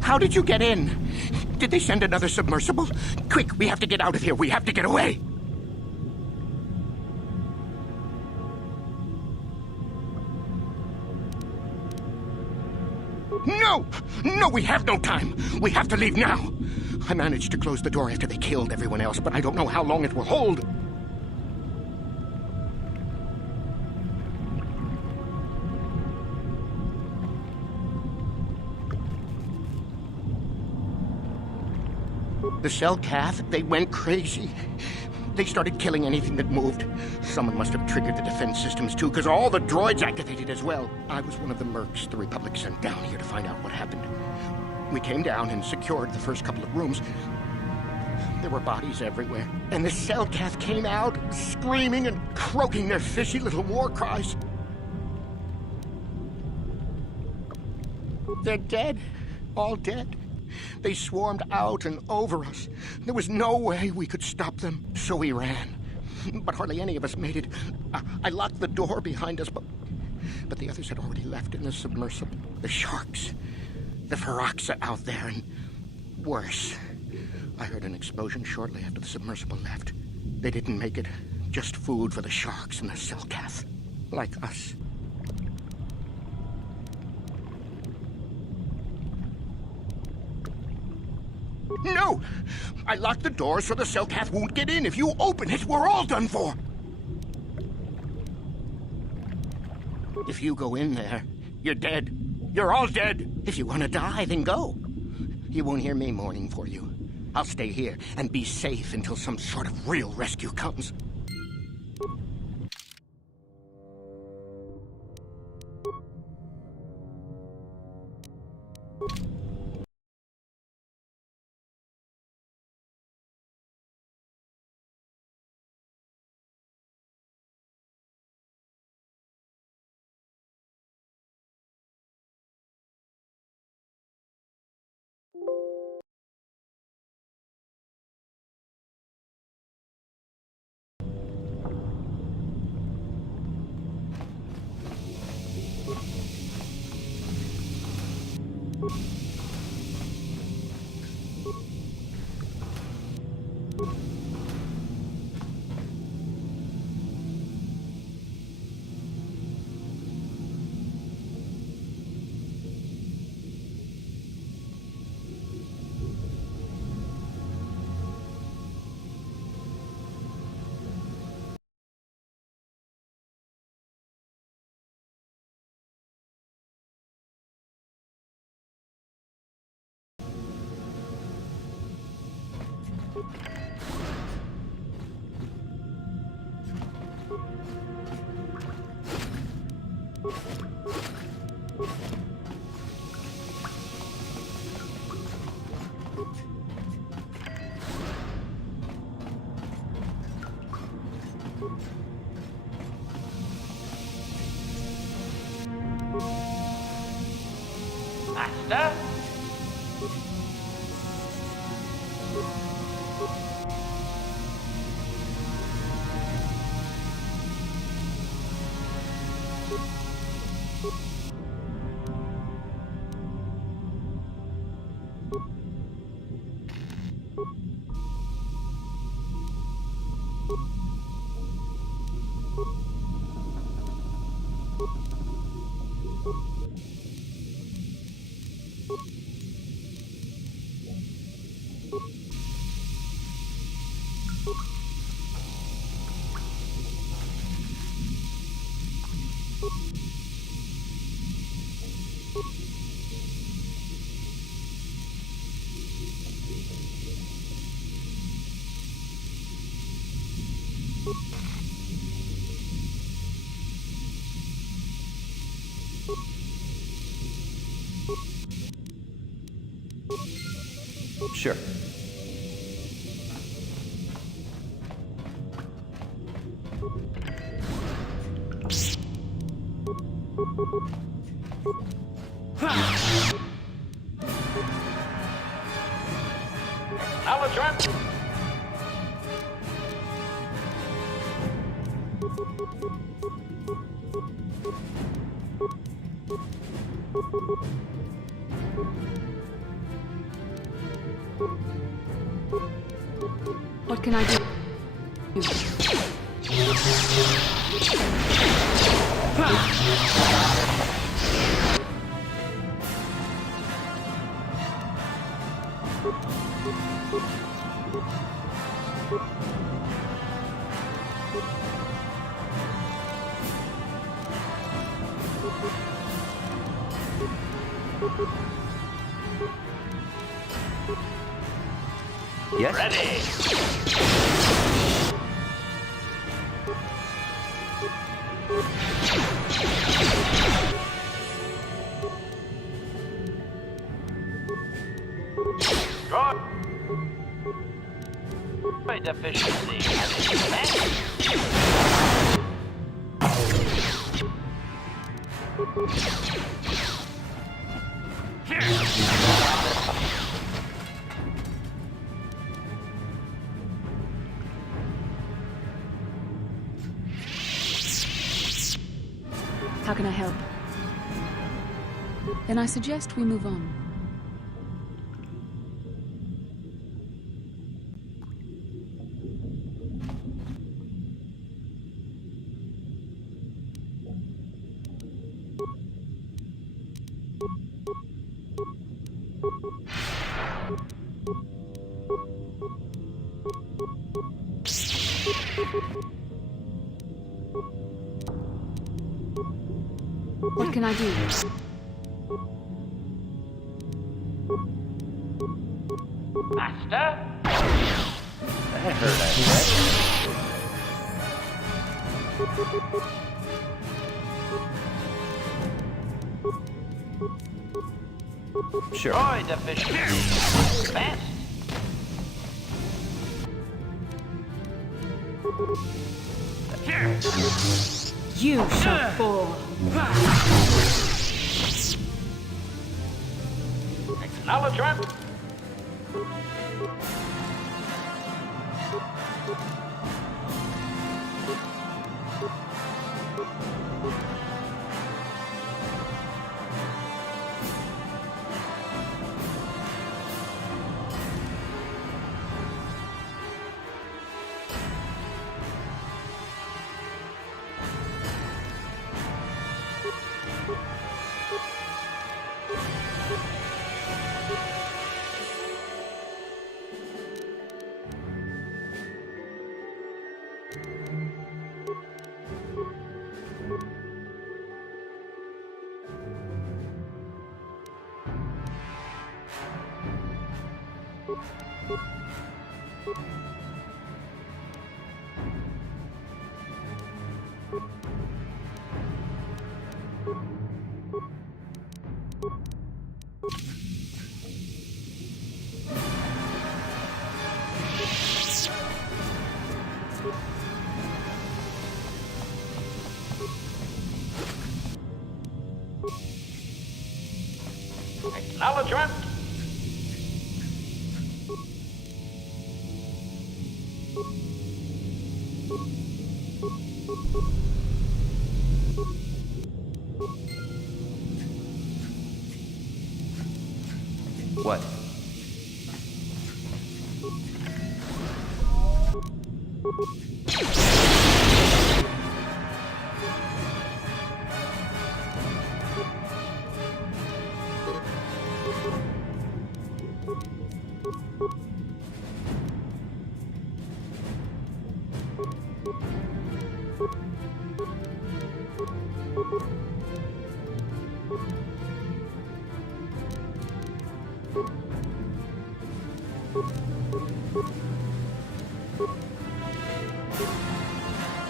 How did you get in? Did they send another submersible? Quick, we have to get out of here. We have to get away. No! No, we have no time. We have to leave now. I managed to close the door after they killed everyone else, but I don't know how long it will hold. The cell cath, they went crazy. They started killing anything that moved. Someone must have triggered the defense systems too, because all the droids activated as well. I was one of the mercs the Republic sent down here to find out what happened. We came down and secured the first couple of rooms. There were bodies everywhere, and the cell cath came out, screaming and croaking their fishy little war cries. They're dead. All dead. They swarmed out and over us. There was no way we could stop them, so we ran. But hardly any of us made it. I locked the door behind us, but the others had already left in the submersible. The sharks. The ferox are out there, and worse. I heard an explosion shortly after the submersible left. They didn't make it. Just food for the sharks and the cell-cath. Like us. No! I locked the door so the cell-cath won't get in. If you open it, we're all done for. If you go in there, you're dead. You're all dead. If you want to die, then go. You won't hear me mourning for you. I'll stay here and be safe until some sort of real rescue comes. Master? Sure. Acknowledgement. What can I do? Yes? Ready. Good. Right efficiency. How can I help? Then I suggest we move on. What can I do? Master. I heard I said. Sure. Droid efficiency. Advanced. You shall fall. Acknowledgement. Acknowledgement. What?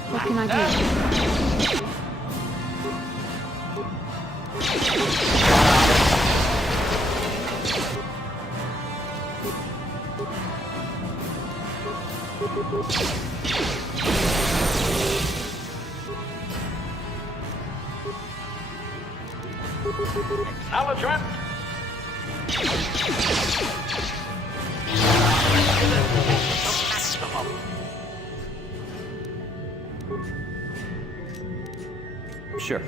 What can I do? Acknowledgement. Maximum. Sure.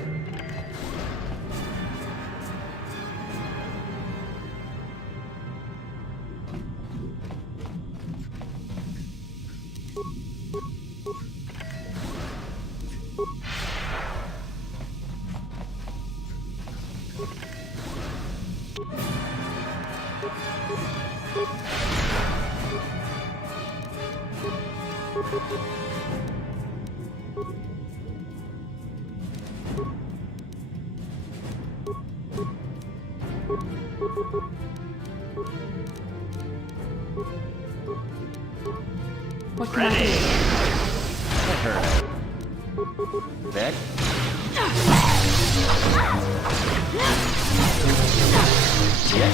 What can I do? That hurt. Back. Yeah.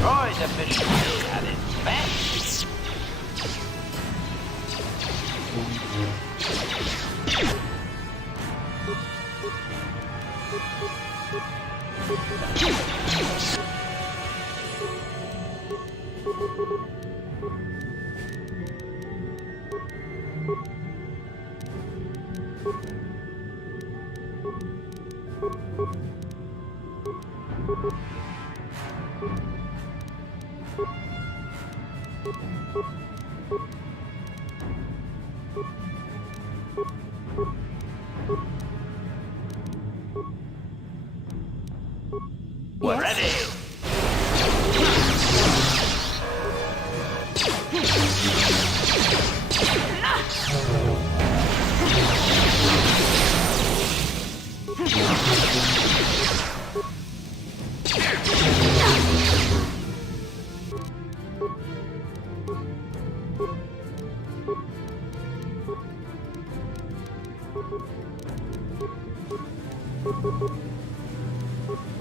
Droid efficiency at its best. Yes? Ready.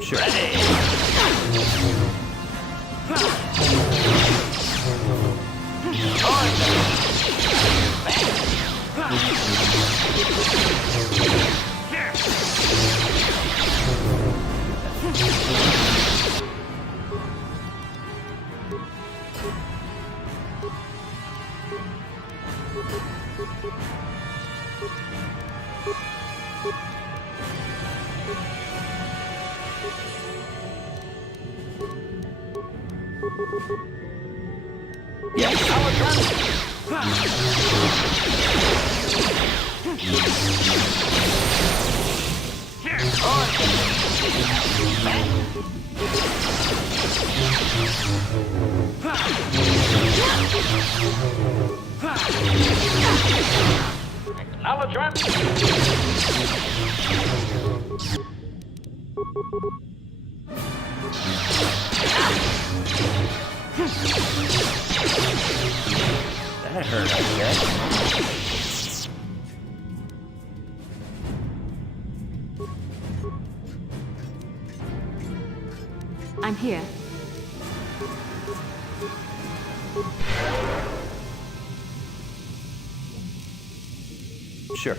Sure. Acknowledgement. That hurt, I guess. I'm here. Sure.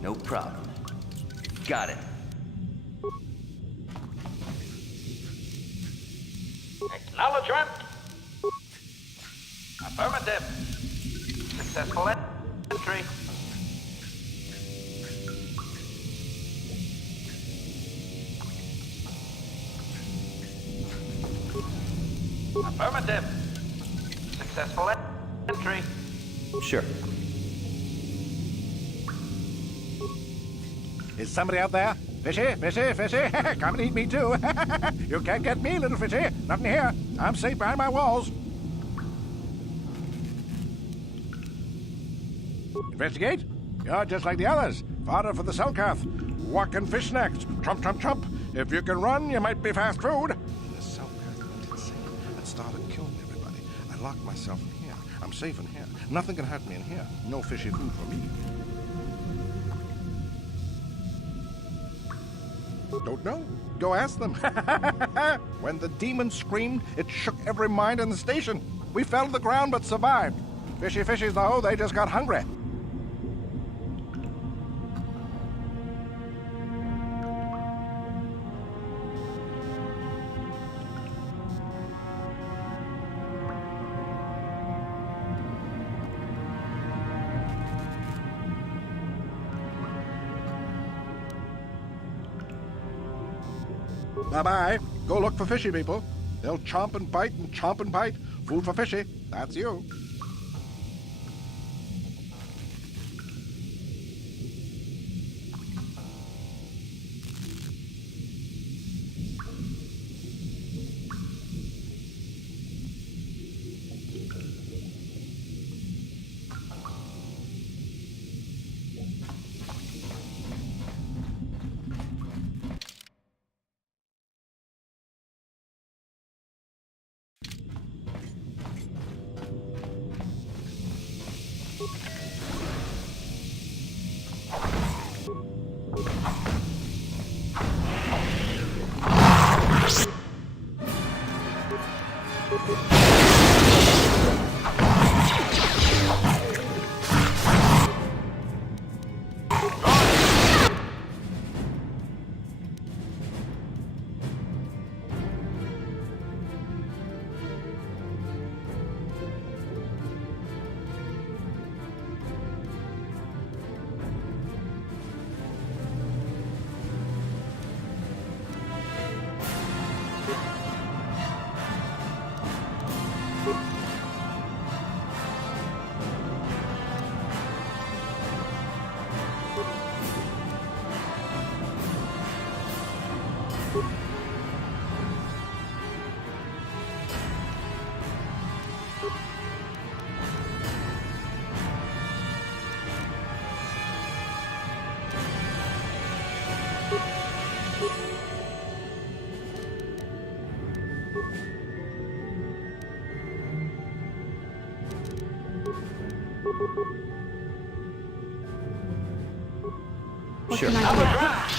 No problem. Got it. Acknowledgement. Affirmative. Successful entry. Affirmative. Successful entry. Sure. Is somebody out there? Fishy, fishy, fishy. Come and eat me too. You can't get me, little fishy. Nothing here. I'm safe behind my walls. Investigate? You're just like the others. Fodder for the Selkath. Walking fish next. Trump, trump, trump. If you can run, you might be fast food. The Selkath went insane and started killing everybody. I locked myself in here. I'm safe in here. Nothing can hurt me in here. No fishy food for me. Don't know. Go ask them. When the demon screamed, it shook every mind in the station. We fell to the ground but survived. Fishy fishies, though, they just got hungry. Bye-bye. Go look for fishy people. They'll chomp and bite and chomp and bite. Food for fishy. That's you. What Sure. can I do?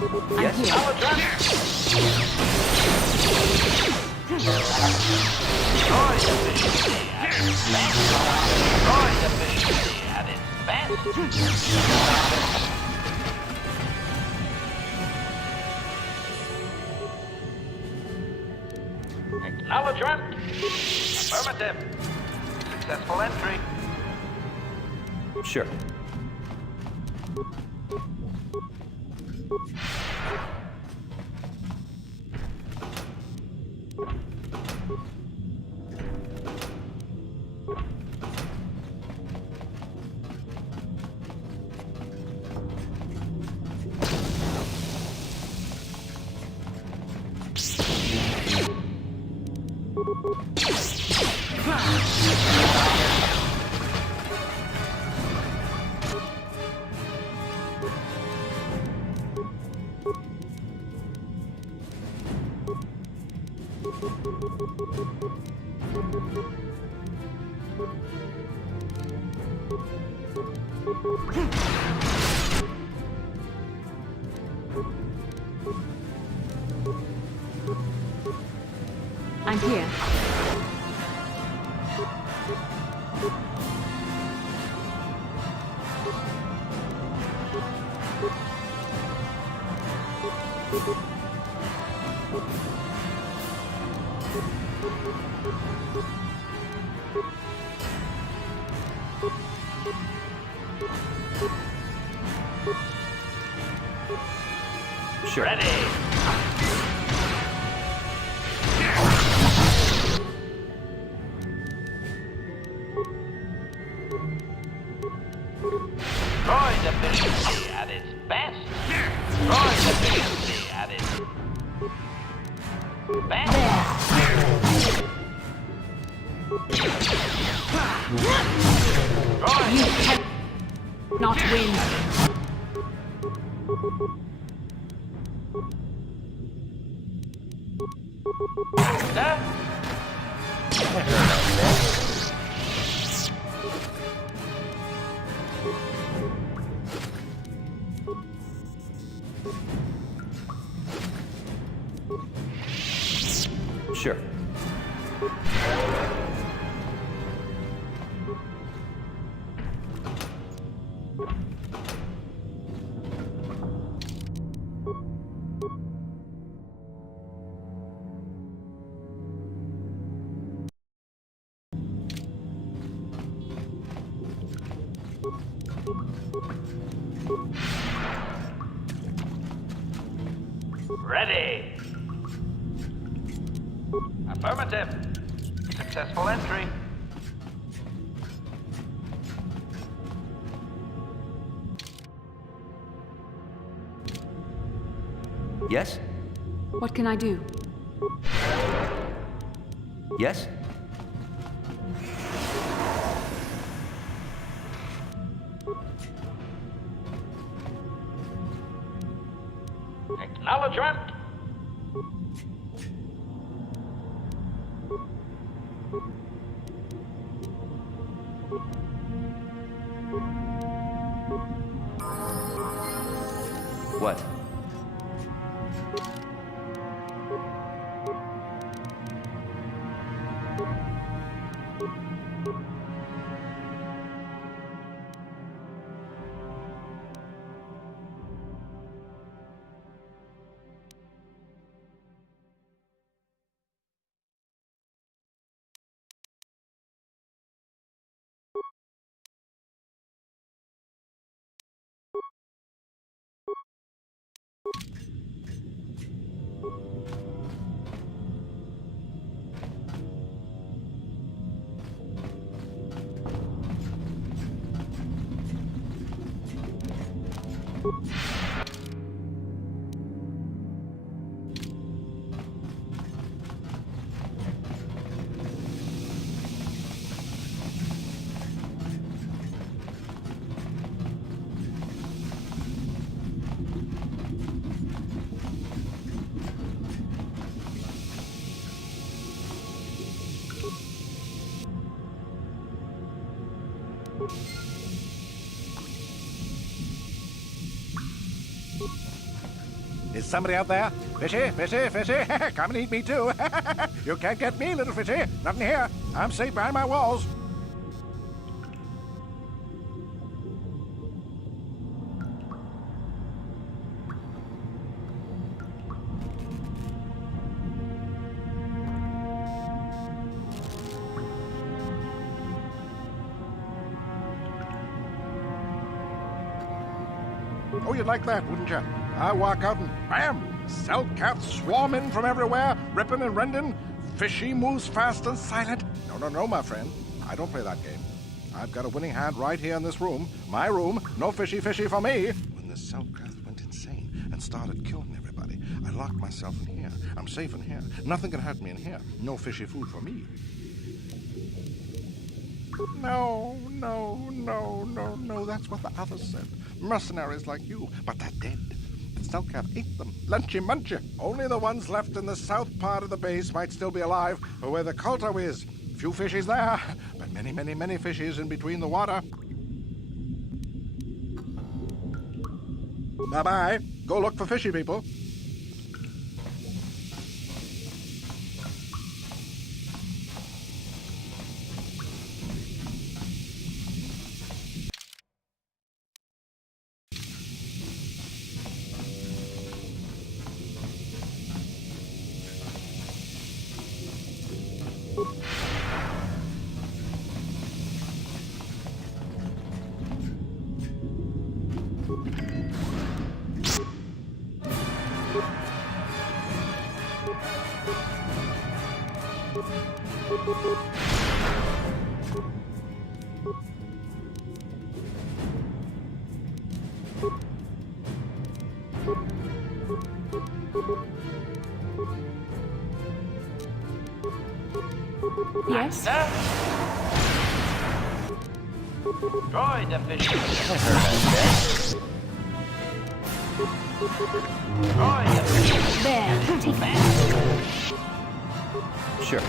Yes? here. Destroy efficiency at its best. Destroy efficiency at its best. Acknowledgement. Affirmative. Successful entry. Sure. I'm here. Sure. Ready. Destroy efficiency at its best. Destroy efficiency at its best. Destroy You cannot win. Sir? Sure. Ready. Affirmative. Successful entry. Yes? What can I do? Yes? Acknowledgement. What? Is somebody out there? Fishy, fishy, fishy. Come and eat me too. You can't get me, little fishy. Not in here. I'm safe behind my walls. Oh, you'd like that, wouldn't you? I walk out and bam! Self-cats swarm in from everywhere, ripping and rending. Fishy moves fast and silent. No, my friend. I don't play that game. I've got a winning hand right here in this room. My room. No fishy for me. When the self-cat went insane and started killing everybody, I locked myself in here. I'm safe in here. Nothing can hurt me in here. No fishy food for me. No. That's what the others said. Mercenaries like you, but they're dead. The Selkath ate them. Lunchy munchy. Only the ones left in the south part of the base might still be alive, or where the KOTOR is. Few fishies there, but many fishies in between the water. Bye-bye. Go look for fishy people. Yes? Droid efficiency. Droid efficiency. There, take that. Sure.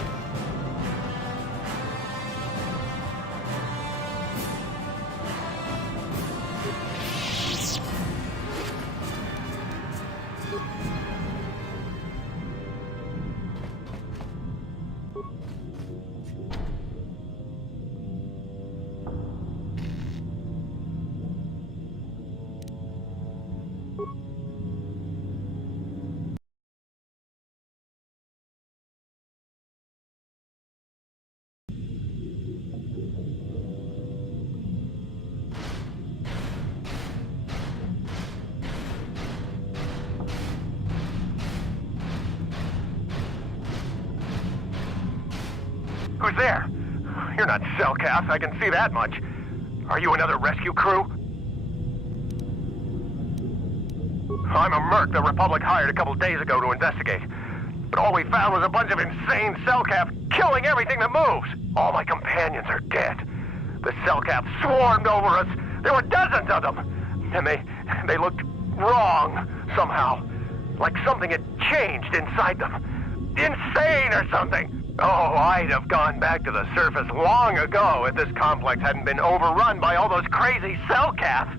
Who's there? You're not Selkath, I can see that much. Are you another rescue crew? I'm a merc the Republic hired a couple days ago to investigate. But all we found was a bunch of insane Selkath killing everything that moves. All my companions are dead. The Selkath swarmed over us. There were dozens of them. And they looked wrong somehow. Like something had changed inside them. Insane or something. Oh, I'd have gone back to the surface long ago if this complex hadn't been overrun by all those crazy Selkath.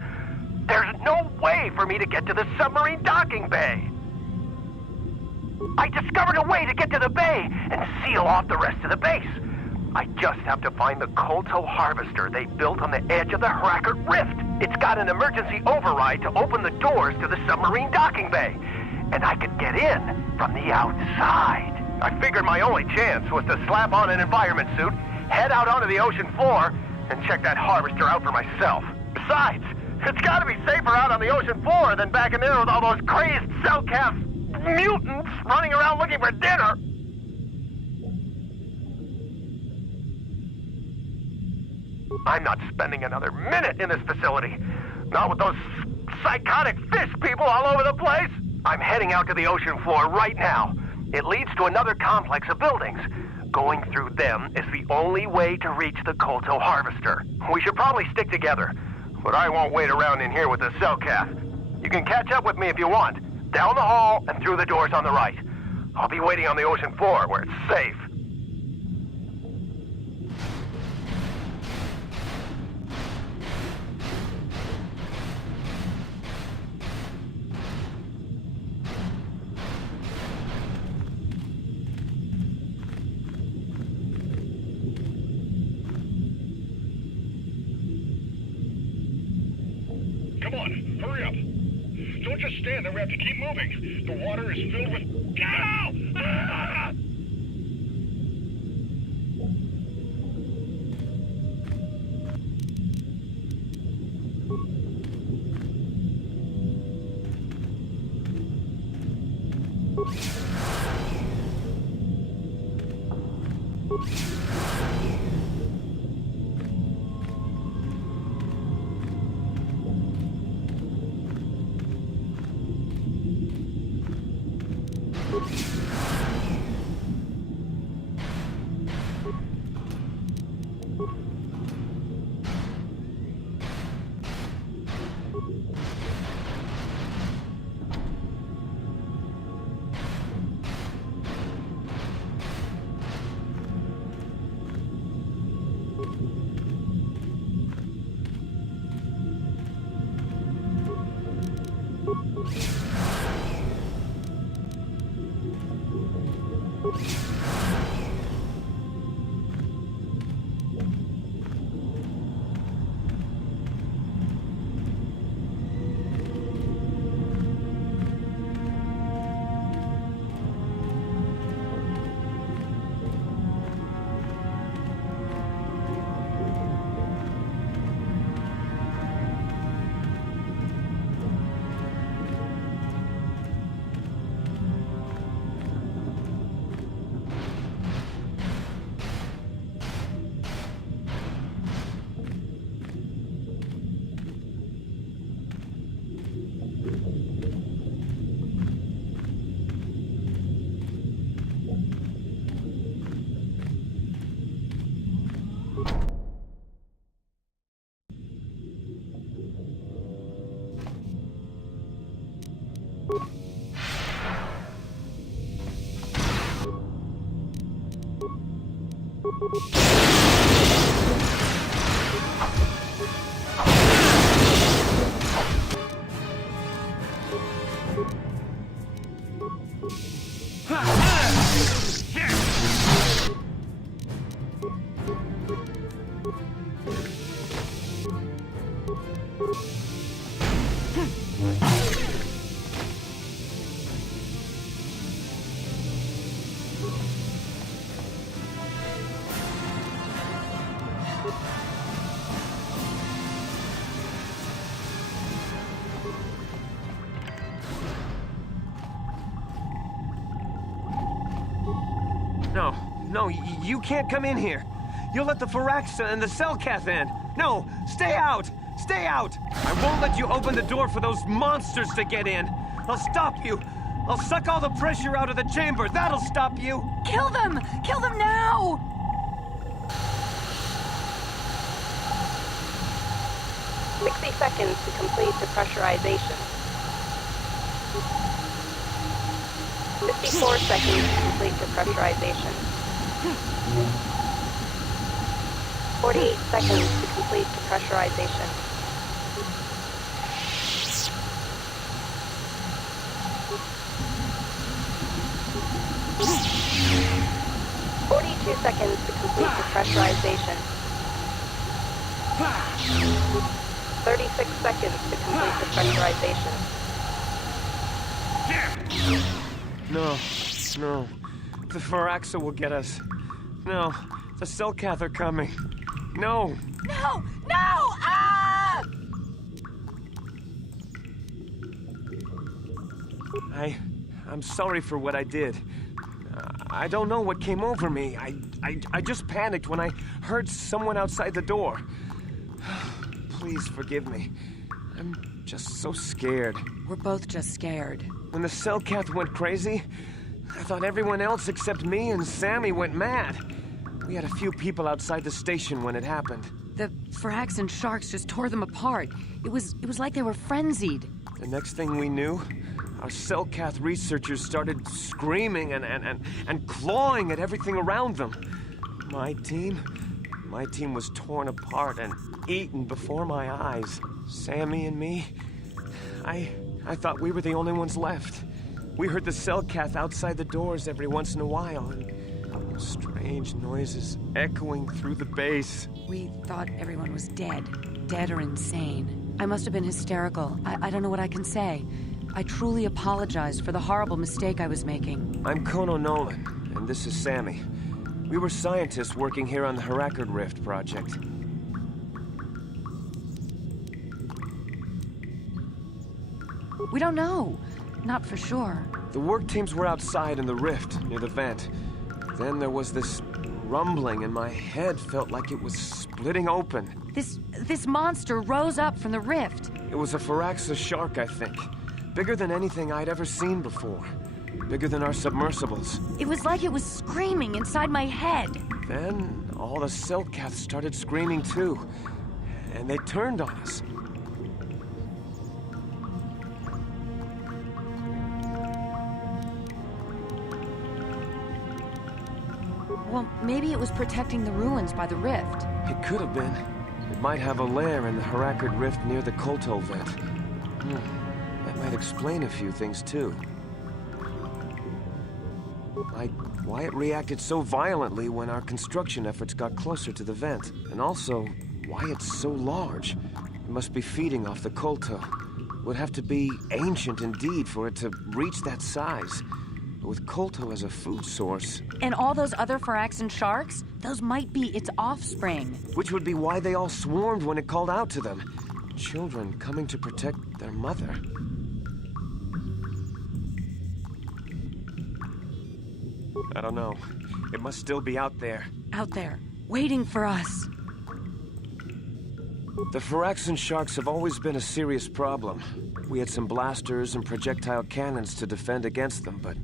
There's no way for me to get to the submarine docking bay. I discovered a way to get to the bay and seal off the rest of the base. I just have to find the KOTOR harvester they built on the edge of the Harakert Rift. It's got an emergency override to open the doors to the submarine docking bay. And I could get in from the outside. I figured my only chance was to slap on an environment suit, head out onto the ocean floor, and check that harvester out for myself. Besides, it's gotta be safer out on the ocean floor than back in there with all those crazed Selkath mutants running around looking for dinner. I'm not spending another minute in this facility. Not with those psychotic fish people all over the place. I'm heading out to the ocean floor right now. It leads to another complex of buildings. Going through them is the only way to reach the KOTOR harvester. We should probably stick together, but I won't wait around in here with the Selkath. You can catch up with me if you want, down the hall and through the doors on the right. I'll be waiting on the ocean floor where it's safe. Don't just stand there. We have to keep moving. The water is filled with... Ow! Ah! No, you can't come in here. You'll let the Firaxa and the Selkath in. No, stay out! Stay out! I won't let you open the door for those monsters to get in. I'll stop you. I'll suck all the pressure out of the chamber. That'll stop you. Kill them! Kill them now! Seconds to complete the pressurization. 54 seconds to complete the pressurization. 48 seconds to complete the pressurization. 42 seconds to complete the pressurization. 36 seconds to complete the pressurization. No. The Firaxa will get us. No, the Selkath are coming. No! No! Ah! I'm sorry for what I did. I don't know what came over me. I just panicked when I heard someone outside the door. Please forgive me. I'm just so scared. We're both just scared. When the Selkath went crazy, I thought everyone else except me and Sammy went mad. We had a few people outside the station when it happened. The Frags and Sharks just tore them apart. It was like they were frenzied. The next thing we knew, our Selkath researchers started screaming and clawing at everything around them. My team was torn apart and eaten before my eyes. Sammy and me, I thought we were the only ones left. We heard the Selkath outside the doors every once in a while, and strange noises echoing through the base. We thought everyone was dead or insane. I must have been hysterical. I don't know what I can say. I truly apologize for the horrible mistake I was making. I'm Kono Nolan, and this is Sammy. We were scientists working here on the Harakard Rift project. We don't know. Not for sure. The work teams were outside in the rift, near the vent. Then there was this rumbling, and my head felt like it was splitting open. This monster rose up from the rift. It was a Firaxis shark, I think. Bigger than anything I'd ever seen before. Bigger than our submersibles. It was like it was screaming inside my head. Then all the Selkaths started screaming too. And they turned on us. Well, maybe it was protecting the ruins by the rift. It could have been. It might have a lair in the Harakard Rift near the KOTOR vent. That might explain a few things too. Like why it reacted so violently when our construction efforts got closer to the vent. And also, why it's so large. It must be feeding off the KOTOR. It would have to be ancient indeed for it to reach that size. But with KOTOR as a food source... And all those other Firaxan sharks? Those might be its offspring. Which would be why they all swarmed when it called out to them. Children coming to protect their mother. I don't know. It must still be out there. Out there, waiting for us. The Firaxan sharks have always been a serious problem. We had some blasters and projectile cannons to defend against them, but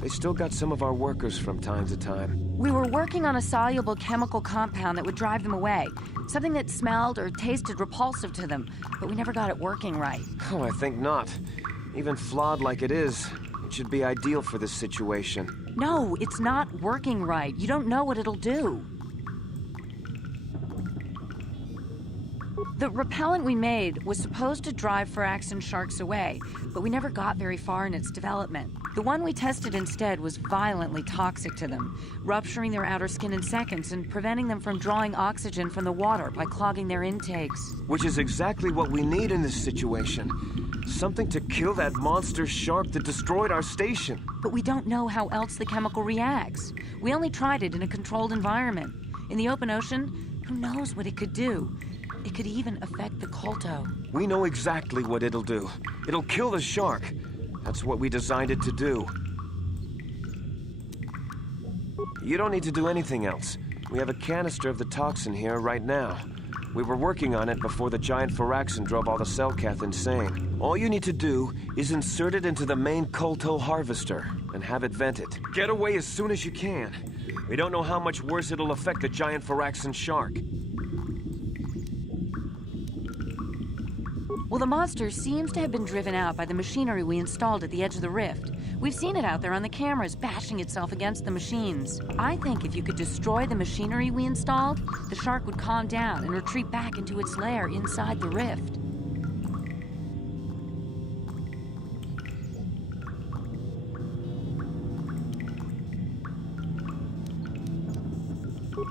they still got some of our workers from time to time. We were working on a soluble chemical compound that would drive them away. Something that smelled or tasted repulsive to them, but we never got it working right. Oh, I think not. Even flawed like it is, it should be ideal for this situation. No, it's not working right. You don't know what it'll do. The repellent we made was supposed to drive Firaxan sharks away, but we never got very far in its development. The one we tested instead was violently toxic to them, rupturing their outer skin in seconds and preventing them from drawing oxygen from the water by clogging their intakes. Which is exactly what we need in this situation. Something to kill that monster shark that destroyed our station. But we don't know how else the chemical reacts. We only tried it in a controlled environment. In the open ocean, who knows what it could do? It could even affect the KOTOR. We know exactly what it'll do. It'll kill the shark. That's what we designed it to do. You don't need to do anything else. We have a canister of the toxin here right now. We were working on it before the giant Firaxan drove all the Selkath insane. All you need to do is insert it into the main KOTOR harvester and have it vented. Get away as soon as you can. We don't know how much worse it'll affect the giant Firaxan shark. Well, the monster seems to have been driven out by the machinery we installed at the edge of the rift. We've seen it out there on the cameras, bashing itself against the machines. I think if you could destroy the machinery we installed, the shark would calm down and retreat back into its lair inside the rift.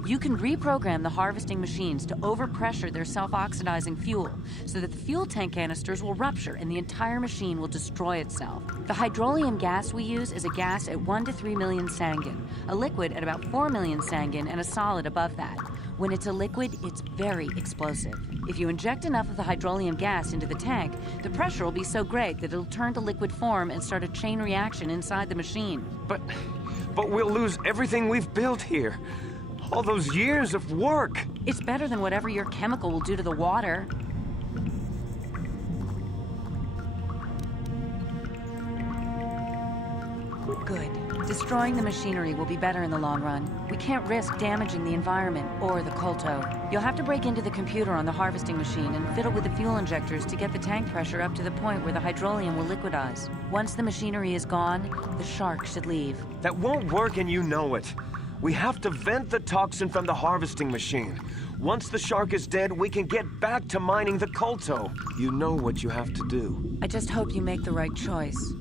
You can reprogram the harvesting machines to overpressure their self-oxidizing fuel so that the fuel tank canisters will rupture and the entire machine will destroy itself. The hydrolium gas we use is a gas at 1 to 3 million sangin, a liquid at about 4 million sangin, and a solid above that. When it's a liquid, it's very explosive. If you inject enough of the hydrolium gas into the tank, the pressure will be so great that it'll turn to liquid form and start a chain reaction inside the machine. But we'll lose everything we've built here. All those years of work! It's better than whatever your chemical will do to the water. Good. Destroying the machinery will be better in the long run. We can't risk damaging the environment or the KOTOR. You'll have to break into the computer on the harvesting machine and fiddle with the fuel injectors to get the tank pressure up to the point where the hydrolium will liquidize. Once the machinery is gone, the shark should leave. That won't work and you know it. We have to vent the toxin from the harvesting machine. Once the shark is dead, we can get back to mining the KOTOR. You know what you have to do. I just hope you make the right choice.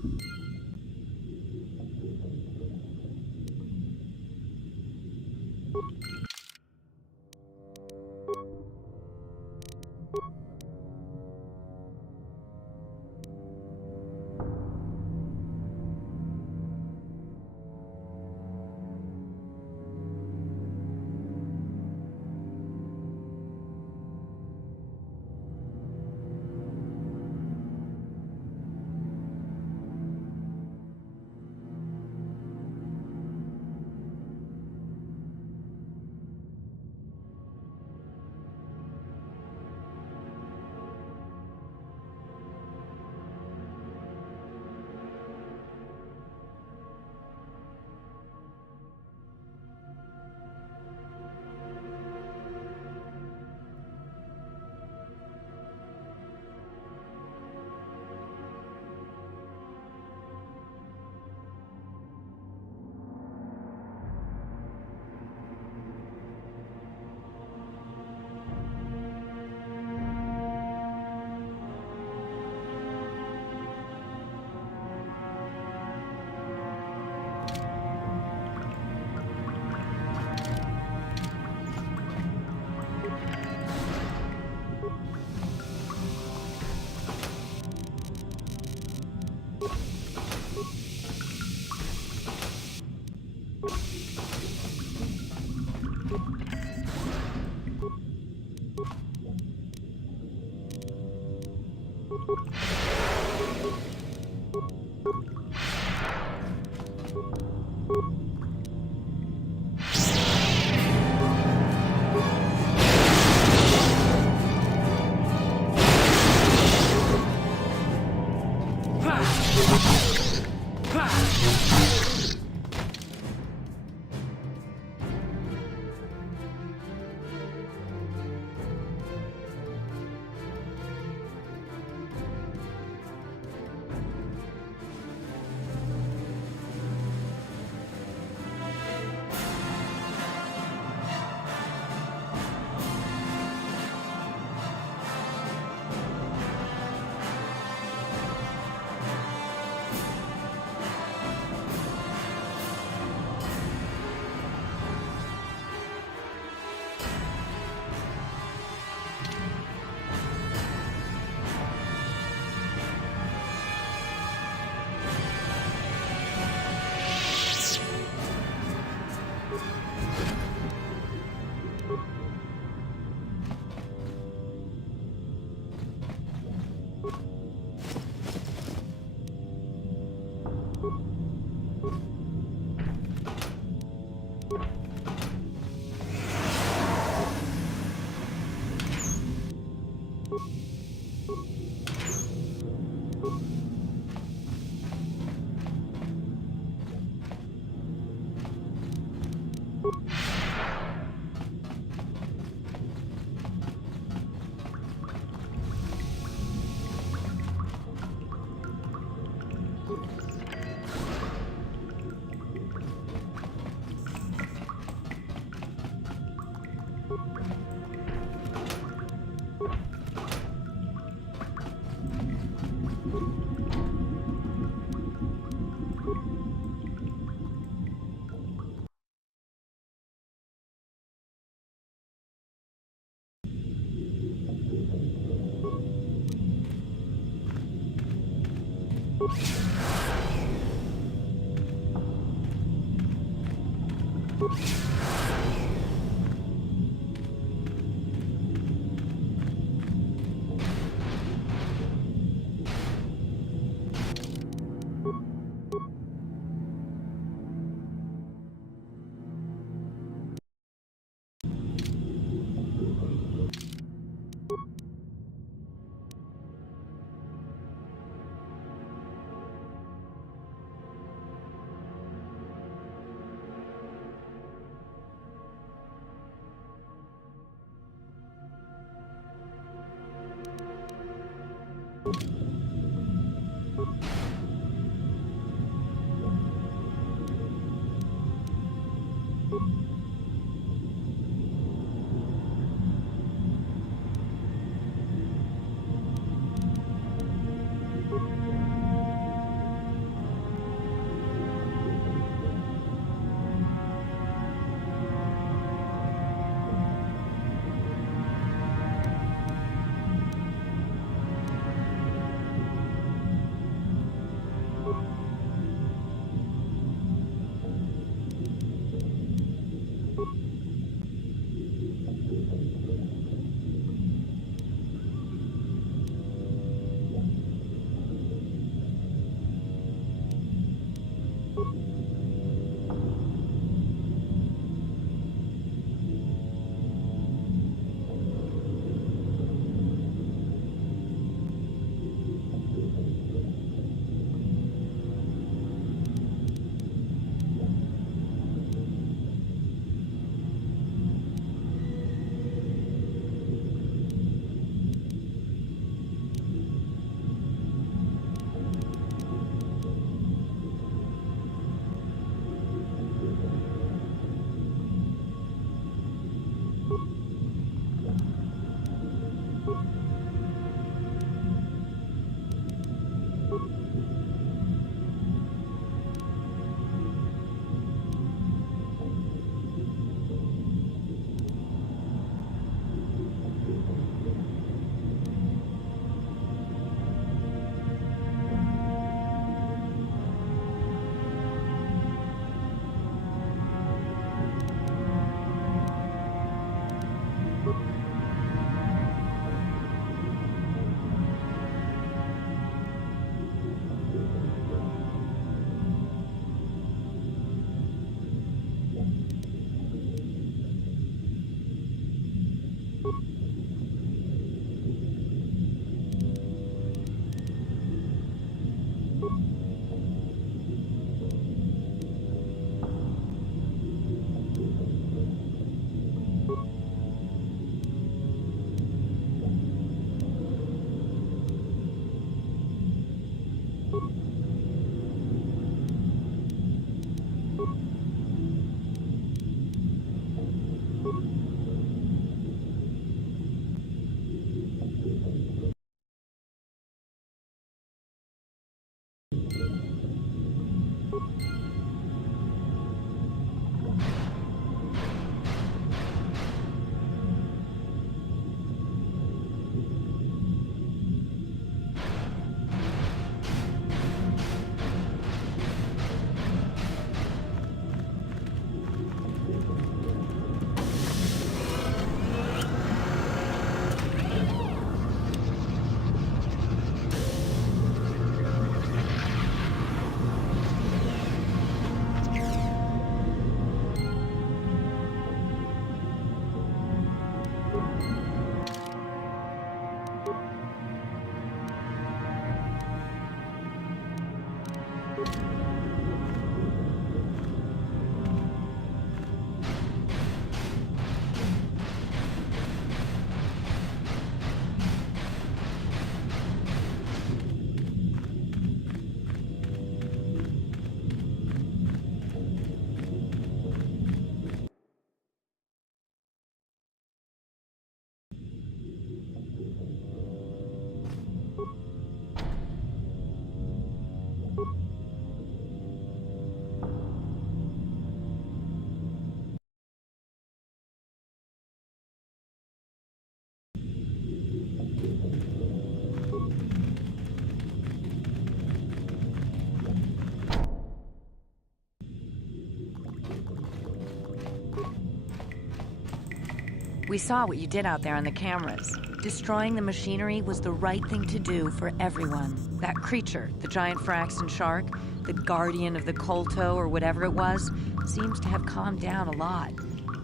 We saw what you did out there on the cameras. Destroying the machinery was the right thing to do for everyone. That creature, the giant Fraxton shark, the guardian of the KOTOR or whatever it was, seems to have calmed down a lot.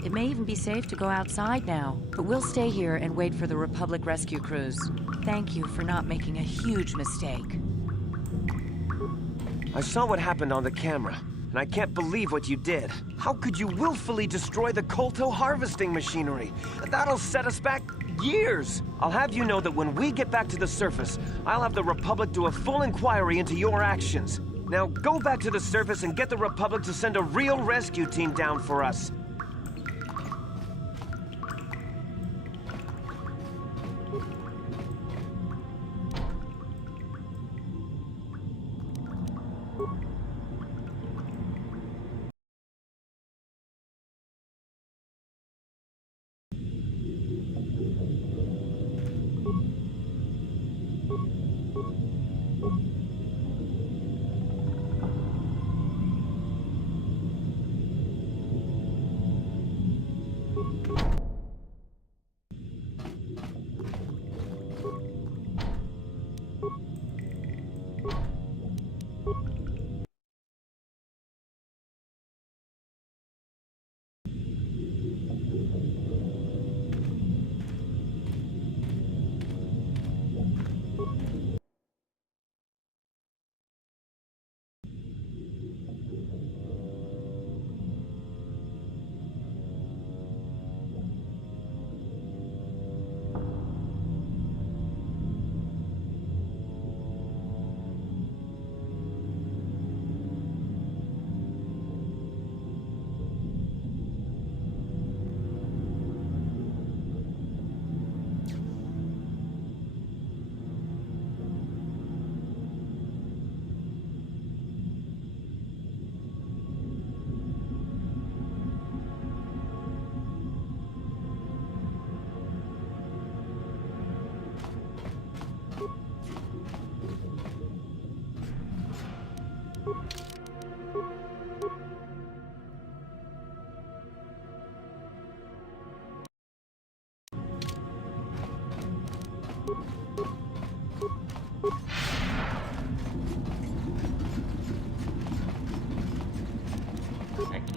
It may even be safe to go outside now, but we'll stay here and wait for the Republic rescue crews. Thank you for not making a huge mistake. I saw what happened on the camera, and I can't believe what you did. How could you willfully destroy the KOTOR harvesting machinery? That'll set us back years. I'll have you know that when we get back to the surface, I'll have the Republic do a full inquiry into your actions. Now go back to the surface and get the Republic to send a real rescue team down for us.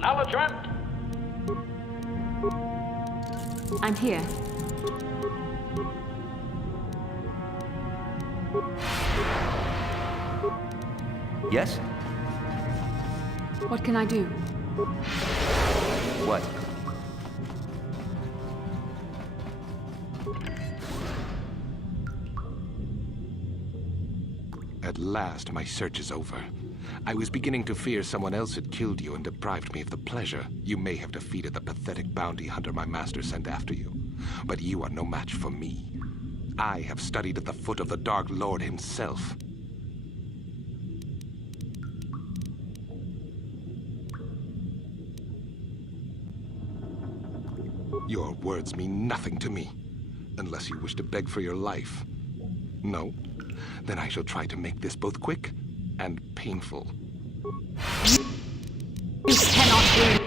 Acknowledgement. I'm here. Yes? What can I do? What? At last, my search is over. I was beginning to fear someone else had killed you and deprived me of the pleasure you may have defeated the pathetic bounty hunter my master sent after you. But you are no match for me. I have studied at the foot of the Dark Lord himself. Your words mean nothing to me, unless you wish to beg for your life. No? Then I shall try to make this both quick and painful. You cannot win.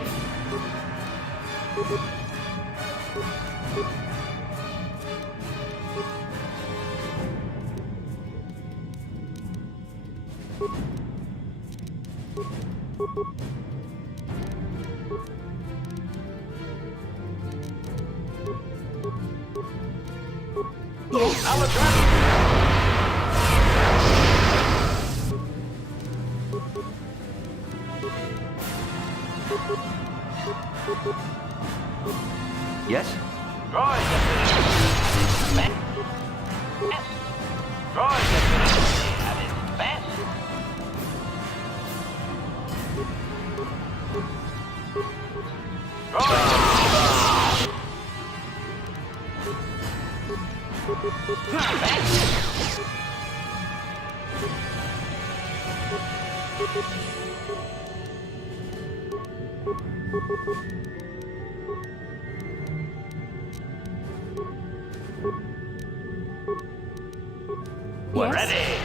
Yes? Droid definition best. Droid definition at its best. Yes? Ready.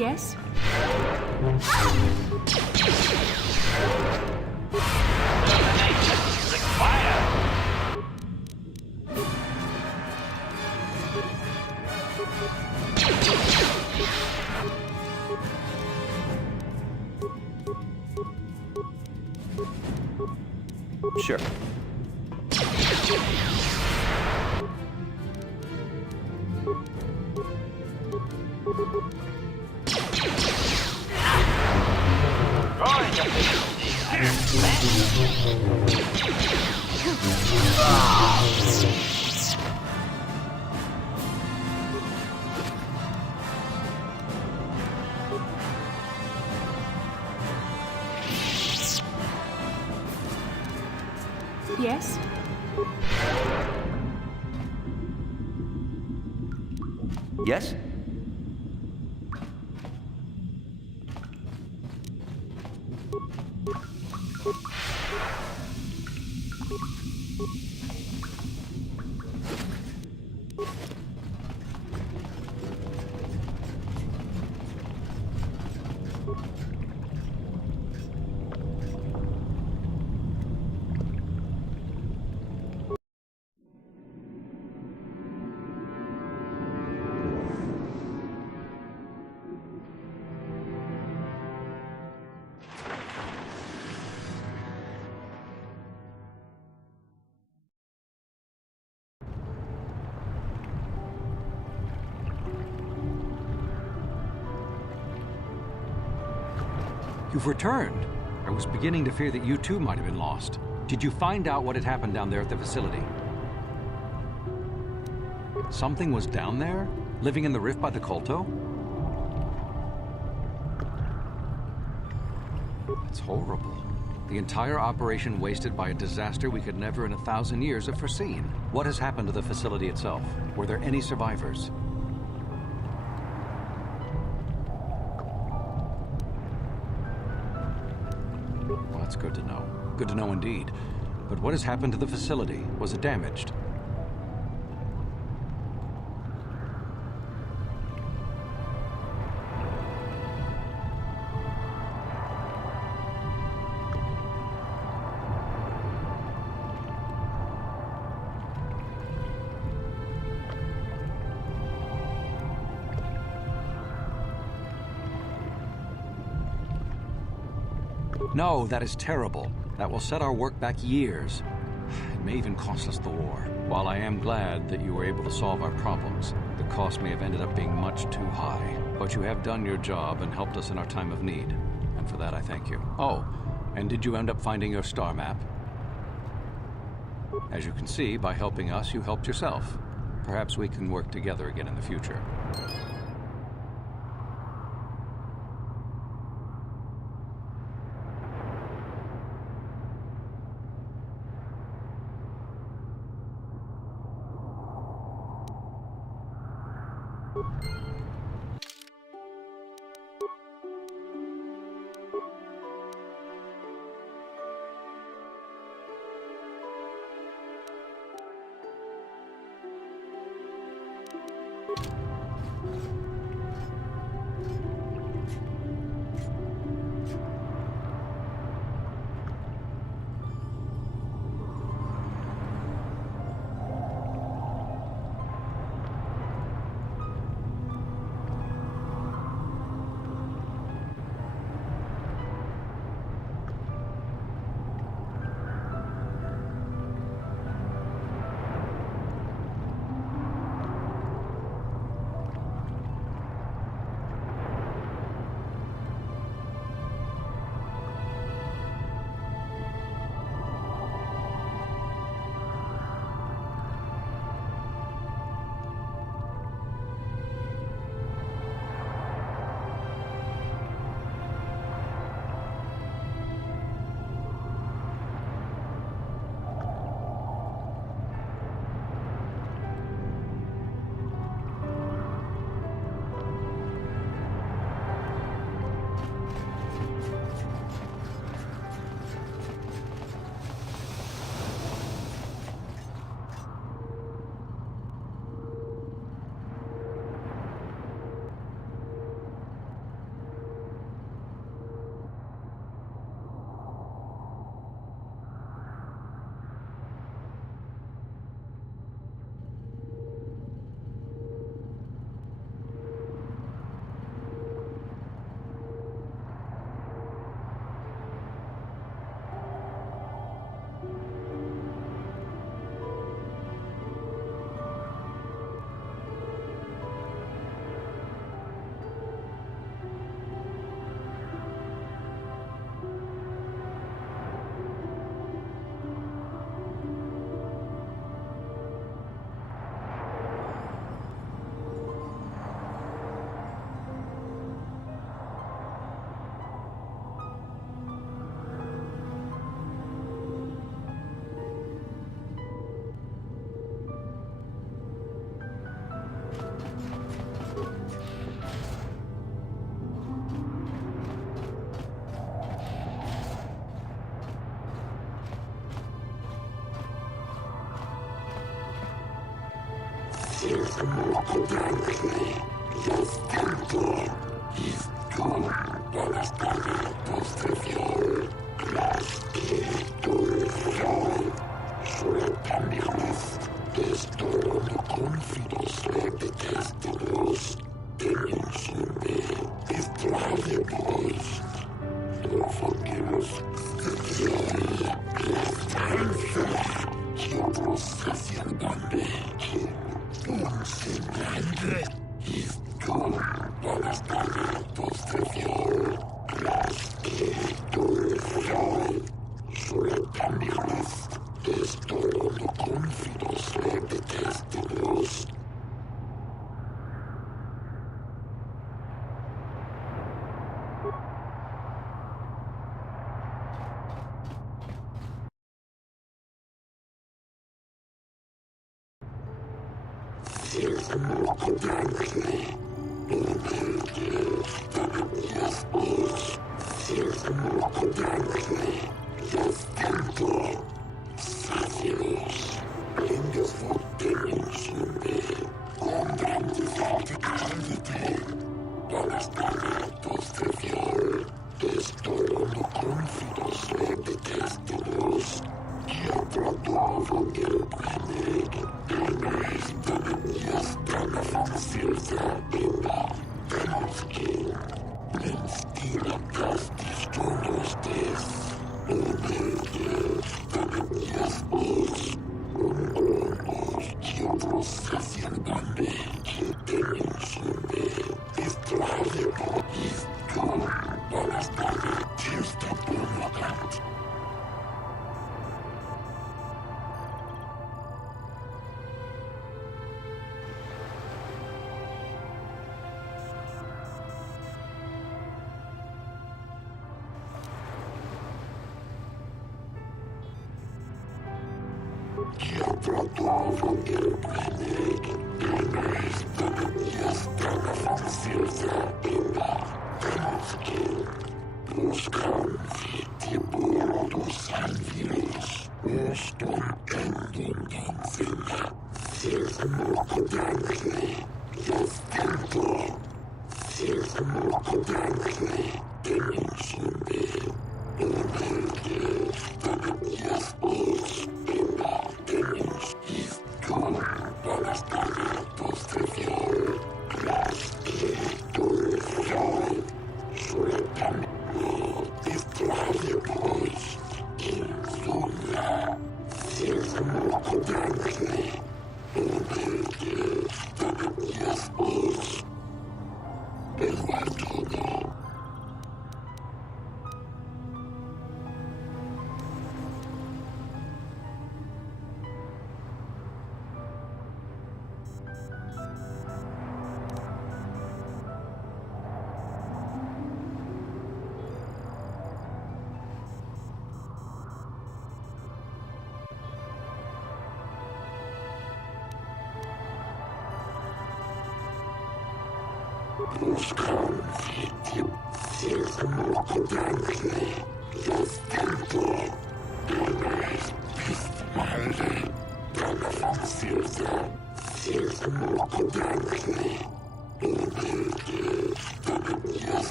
Yes? Termination required. Sure. Droid efficiency at its Yes? Yes? You've returned. I was beginning to fear that you too might have been lost. Did you find out what had happened down there at the facility? Something was down there? Living in the rift by the Kolto? It's horrible. The entire operation wasted by a disaster we could never in 1,000 years have foreseen. What has happened to the facility itself? Were there any survivors? Well, that's good to know. Good to know indeed. But what has happened to the facility? Was it damaged? No, that is terrible. That will set our work back years. It may even cost us the war. While I am glad that you were able to solve our problems, the cost may have ended up being much too high. But you have done your job and helped us in our time of need. And for that, I thank you. Oh, and did you end up finding your star map? As you can see, by helping us, you helped yourself. Perhaps we can work together again in the future.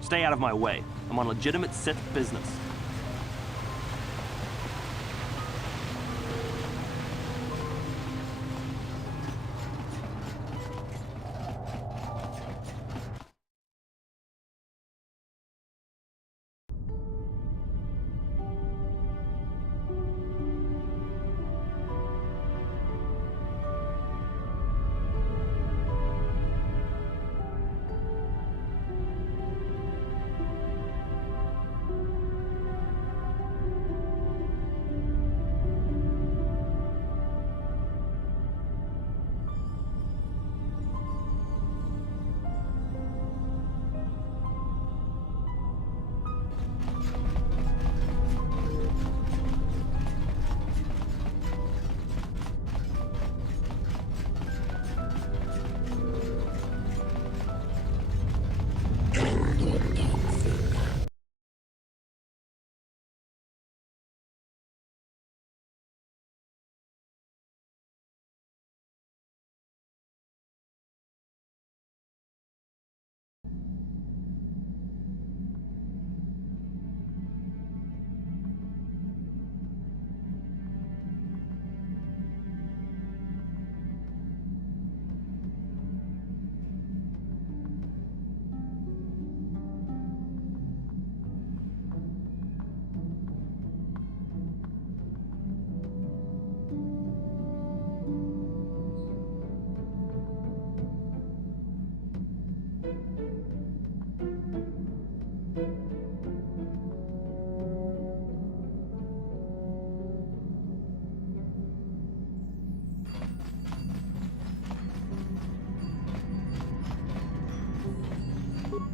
Stay out of my way. I'm on legitimate Sith business.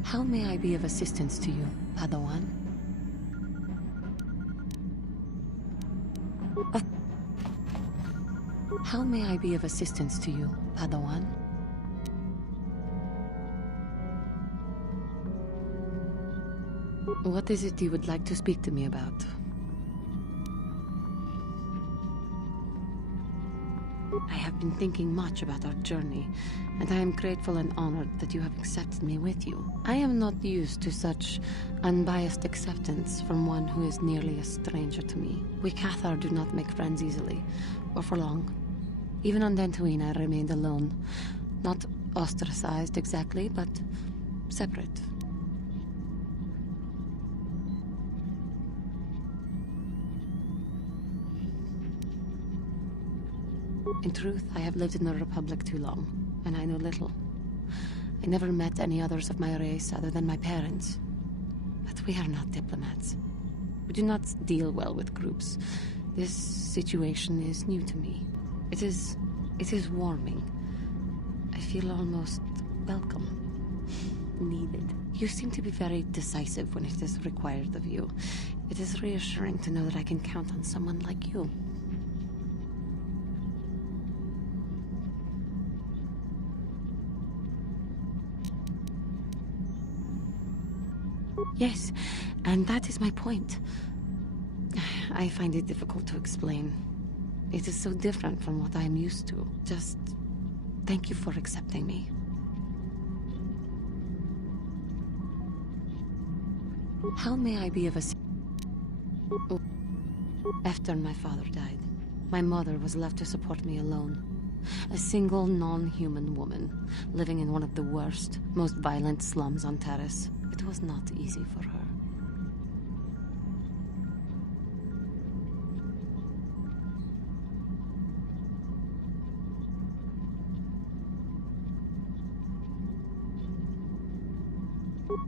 How may I be of assistance to you, Padawan? How may I be of assistance to you, Padawan? What is it you would like to speak to me about? I have been thinking much about our journey, and I am grateful and honored that you have accepted me with you. I am not used to such unbiased acceptance from one who is nearly a stranger to me. We KOTOR do not make friends easily, or for long. Even on Dantooine, I remained alone. Not ostracized exactly, but separate. In truth, I have lived in the Republic too long, and I know little. I never met any others of my race other than my parents. But we are not diplomats. We do not deal well with groups. This situation is new to me. It is warming. I feel almost welcome. Needed. You seem to be very decisive when it is required of you. It is reassuring to know that I can count on someone like you. Yes, and that is my point. I find it difficult to explain. It is so different from what I am used to. Just thank you for accepting me. How may I be of oh. After my father died, my mother was left to support me alone. A single non-human woman, living in one of the worst, most violent slums on Terrace. It was not easy for her.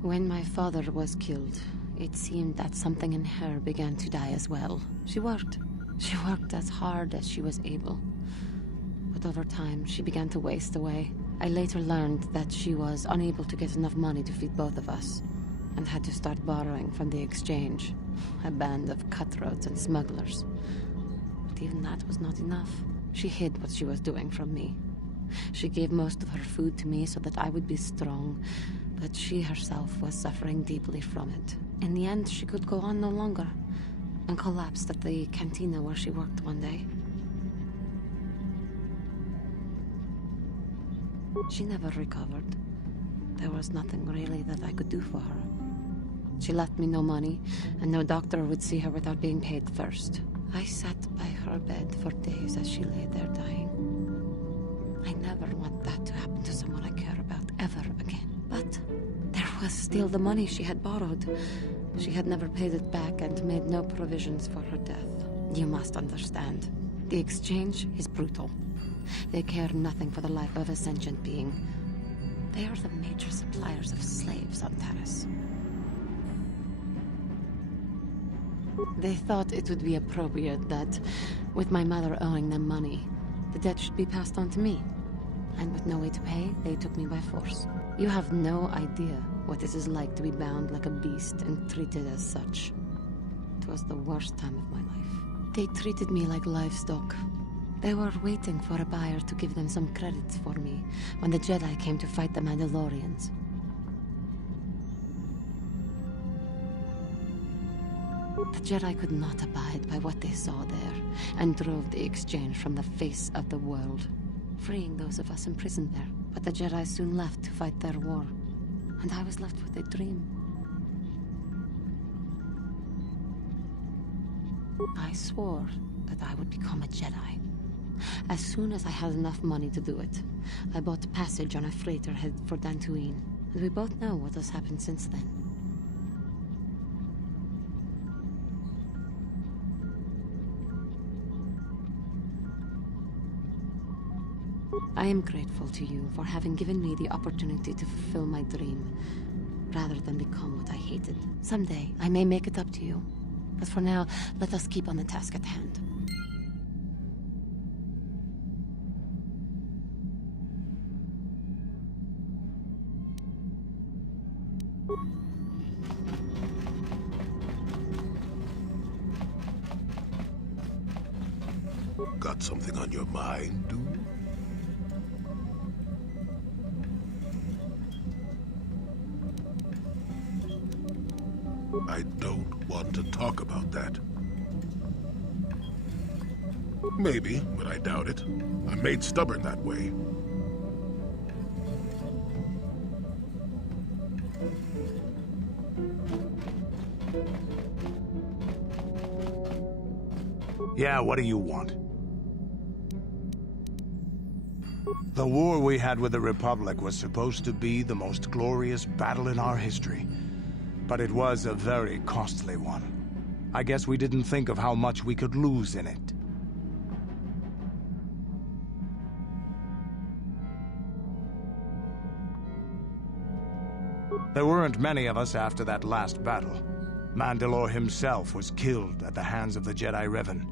When my father was killed, it seemed that something in her began to die as well. She worked. She worked as hard as she was able. But over time, she began to waste away. I later learned that she was unable to get enough money to feed both of us, and had to start borrowing from the exchange, a band of cutthroats and smugglers. But even that was not enough. She hid what she was doing from me. She gave most of her food to me so that I would be strong, but she herself was suffering deeply from it. In the end, she could go on no longer, and collapsed at the cantina where she worked one day. She never recovered. There was nothing really that I could do for her. She left me no money, and no doctor would see her without being paid first. I sat by her bed for days as she lay there dying. I never want that to happen to someone I care about ever again. But there was still the money she had borrowed. She had never paid it back and made no provisions for her death. You must understand. The exchange is brutal. They care nothing for the life of a sentient being. They are the major suppliers of slaves on Terrace. They thought it would be appropriate that, with my mother owing them money, the debt should be passed on to me. And with no way to pay, they took me by force. You have no idea what it is like to be bound like a beast and treated as such. It was the worst time of my life. They treated me like livestock. They were waiting for a buyer to give them some credits for me when the Jedi came to fight the Mandalorians. The Jedi could not abide by what they saw there, and drove the exchange from the face of the world, freeing those of us imprisoned there. But the Jedi soon left to fight their war, and I was left with a dream. I swore that I would become a Jedi. As soon as I had enough money to do it, I bought passage on a freighter headed for Dantooine, and we both know what has happened since then. I am grateful to you for having given me the opportunity to fulfill my dream, rather than become what I hated. Someday, I may make it up to you. But for now, let us keep on the task at hand. Got something on your mind, dude? I don't want to talk about that. Maybe, but I doubt it. I'm made stubborn that way. Yeah, what do you want? The war we had with the Republic was supposed to be the most glorious battle in our history. But it was a very costly one. I guess we didn't think of how much we could lose in it. There weren't many of us after that last battle. Mandalore himself was killed at the hands of the Jedi Revan.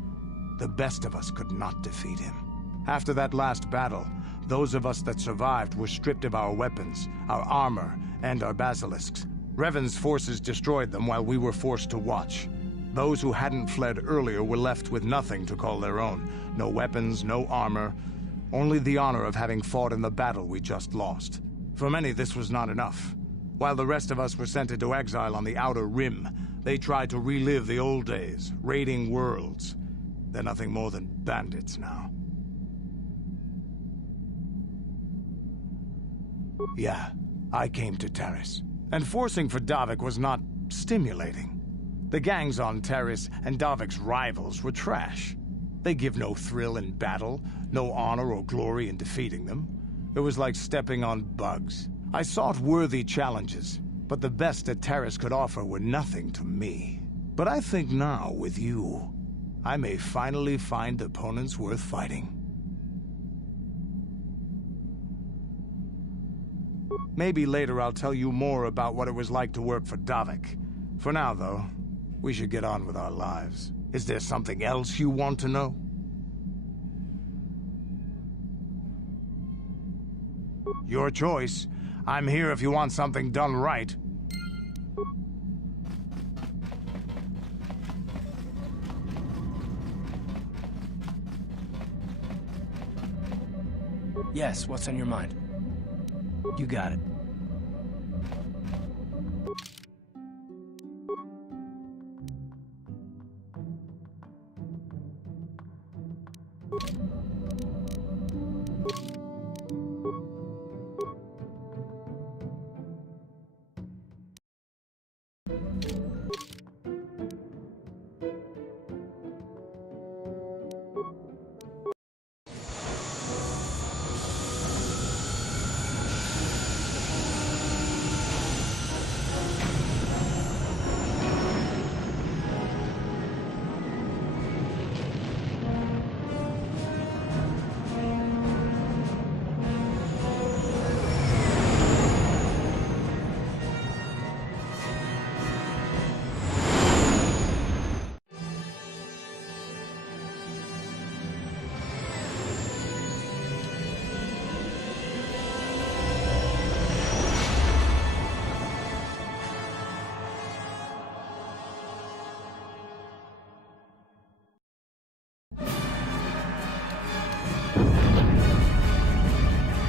The best of us could not defeat him. After that last battle, those of us that survived were stripped of our weapons, our armor, and our basilisks. Revan's forces destroyed them while we were forced to watch. Those who hadn't fled earlier were left with nothing to call their own. No weapons, no armor, only the honor of having fought in the battle we just lost. For many, this was not enough. While the rest of us were sent into exile on the Outer Rim, they tried to relive the old days, raiding worlds. They're nothing more than bandits now. Yeah, I came to Taris. And forcing for Davik was not stimulating. The gangs on Taris and Davik's rivals were trash. They give no thrill in battle, no honor or glory in defeating them. It was like stepping on bugs. I sought worthy challenges, but the best that Taris could offer were nothing to me. But I think now, with you, I may finally find opponents worth fighting. Maybe later I'll tell you more about what it was like to work for Davik. For now, though, we should get on with our lives. Is there something else you want to know? Your choice. I'm here if you want something done right. Yes, what's on your mind? You got it.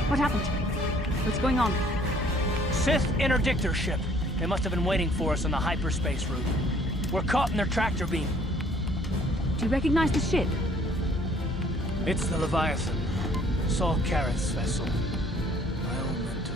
What happened? What's going on? Sith interdictor ship. They must have been waiting for us on the hyperspace route. We're caught in their tractor beam. Do you recognize the ship? It's the Leviathan. Saul Carrett's vessel. My old mentor.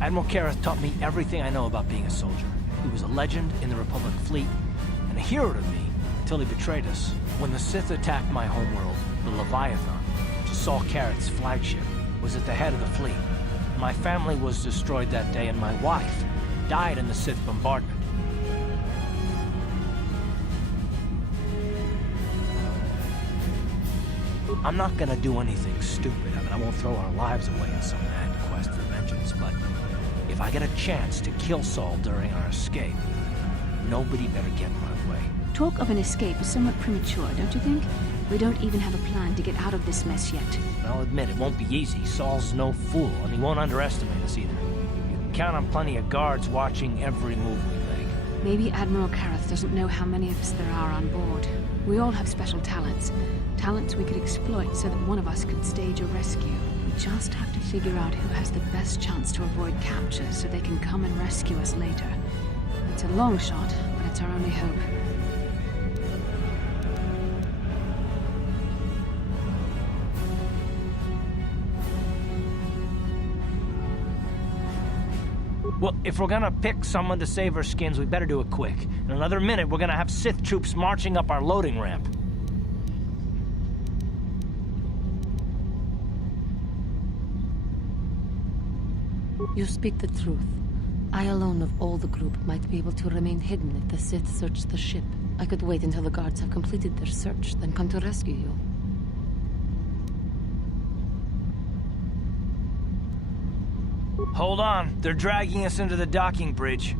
Admiral Kareth taught me everything I know about being a soldier. He was a legend in the Republic fleet, and a hero to me until he betrayed us. When the Sith attacked my homeworld, the Leviathan, which is Saul Carrett's flagship, was at the head of the fleet. My family was destroyed that day, and my wife died in the Sith bombardment. I'm not gonna do anything stupid. I won't throw our lives away in some mad quest for vengeance, but if I get a chance to kill Saul during our escape, nobody better get in my way. Talk of an escape is somewhat premature, don't you think? We don't even have a plan to get out of this mess yet. I'll admit, it won't be easy. Saul's no fool, and he won't underestimate us either. You can count on plenty of guards watching every move we make. Maybe Admiral Kareth doesn't know how many of us there are on board. We all have special talents. Talents we could exploit so that one of us could stage a rescue. We just have to figure out who has the best chance to avoid capture so they can come and rescue us later. It's a long shot, but it's our only hope. Well, if we're gonna pick someone to save our skins, we better do it quick. In another minute, we're gonna have Sith troops marching up our loading ramp. You speak the truth. I alone of all the group might be able to remain hidden if the Sith search the ship. I could wait until the guards have completed their search, then come to rescue you. Hold on, they're dragging us into the docking bridge.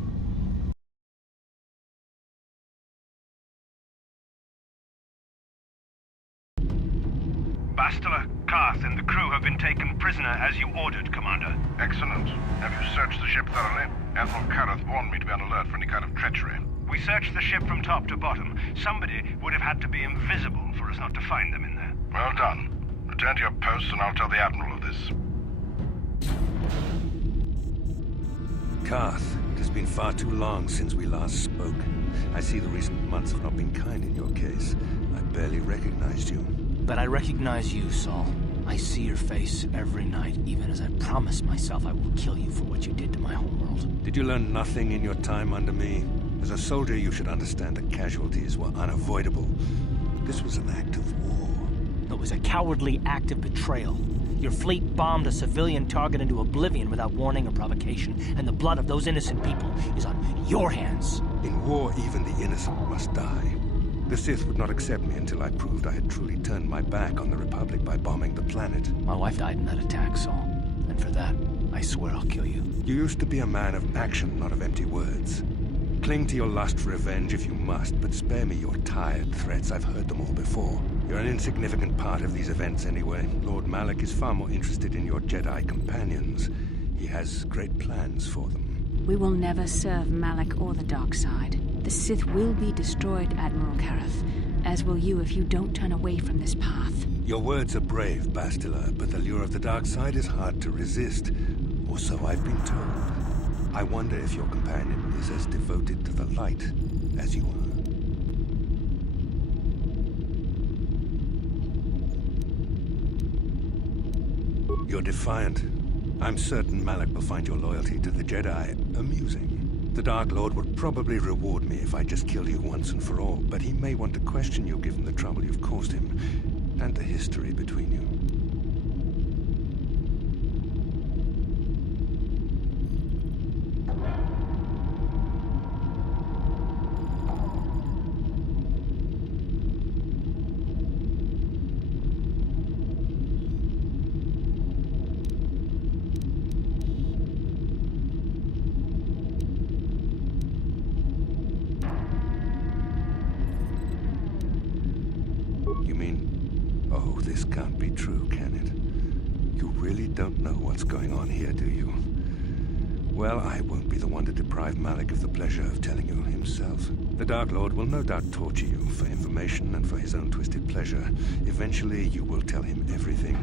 Bastila, Karth, and the crew have been taken prisoner as you ordered, Commander. Excellent. Have you searched the ship thoroughly? Admiral Karth warned me to be on alert for any kind of treachery. We searched the ship from top to bottom. Somebody would have had to be invisible for us not to find them in there. Well done. Return to your post and I'll tell the Admiral of this. Karth, it has been far too long since we last spoke. I see the recent months have not been kind in your case. I barely recognized you. But I recognize you, Saul. I see your face every night, even as I promised myself I will kill you for what you did to my homeworld. Did you learn nothing in your time under me? As a soldier, you should understand that casualties were unavoidable. This was an act of war. It was a cowardly act of betrayal. Your fleet bombed a civilian target into oblivion without warning or provocation, and the blood of those innocent people is on your hands. In war, even the innocent must die. The Sith would not accept me until I proved I had truly turned my back on the Republic by bombing the planet. My wife died in that attack, Saul. And for that, I swear I'll kill you. You used to be a man of action, not of empty words. Cling to your lust for revenge if you must, but spare me your tired threats. I've heard them all before. You're an insignificant part of these events anyway. Lord Malak is far more interested in your Jedi companions. He has great plans for them. We will never serve Malak or the dark side. The Sith will be destroyed, Admiral Karth, as will you if you don't turn away from this path. Your words are brave, Bastila, but the lure of the dark side is hard to resist. Or so I've been told. I wonder if your companion is as devoted to the light as you are. You're defiant. I'm certain Malak will find your loyalty to the Jedi amusing. The Dark Lord would probably reward me if I just killed you once and for all, but he may want to question you given the trouble you've caused him, and the history between you. This can't be true, can it? You really don't know what's going on here, do you? Well, I won't be the one to deprive Malak of the pleasure of telling you himself. The Dark Lord will no doubt torture you for information and for his own twisted pleasure. Eventually, you will tell him everything.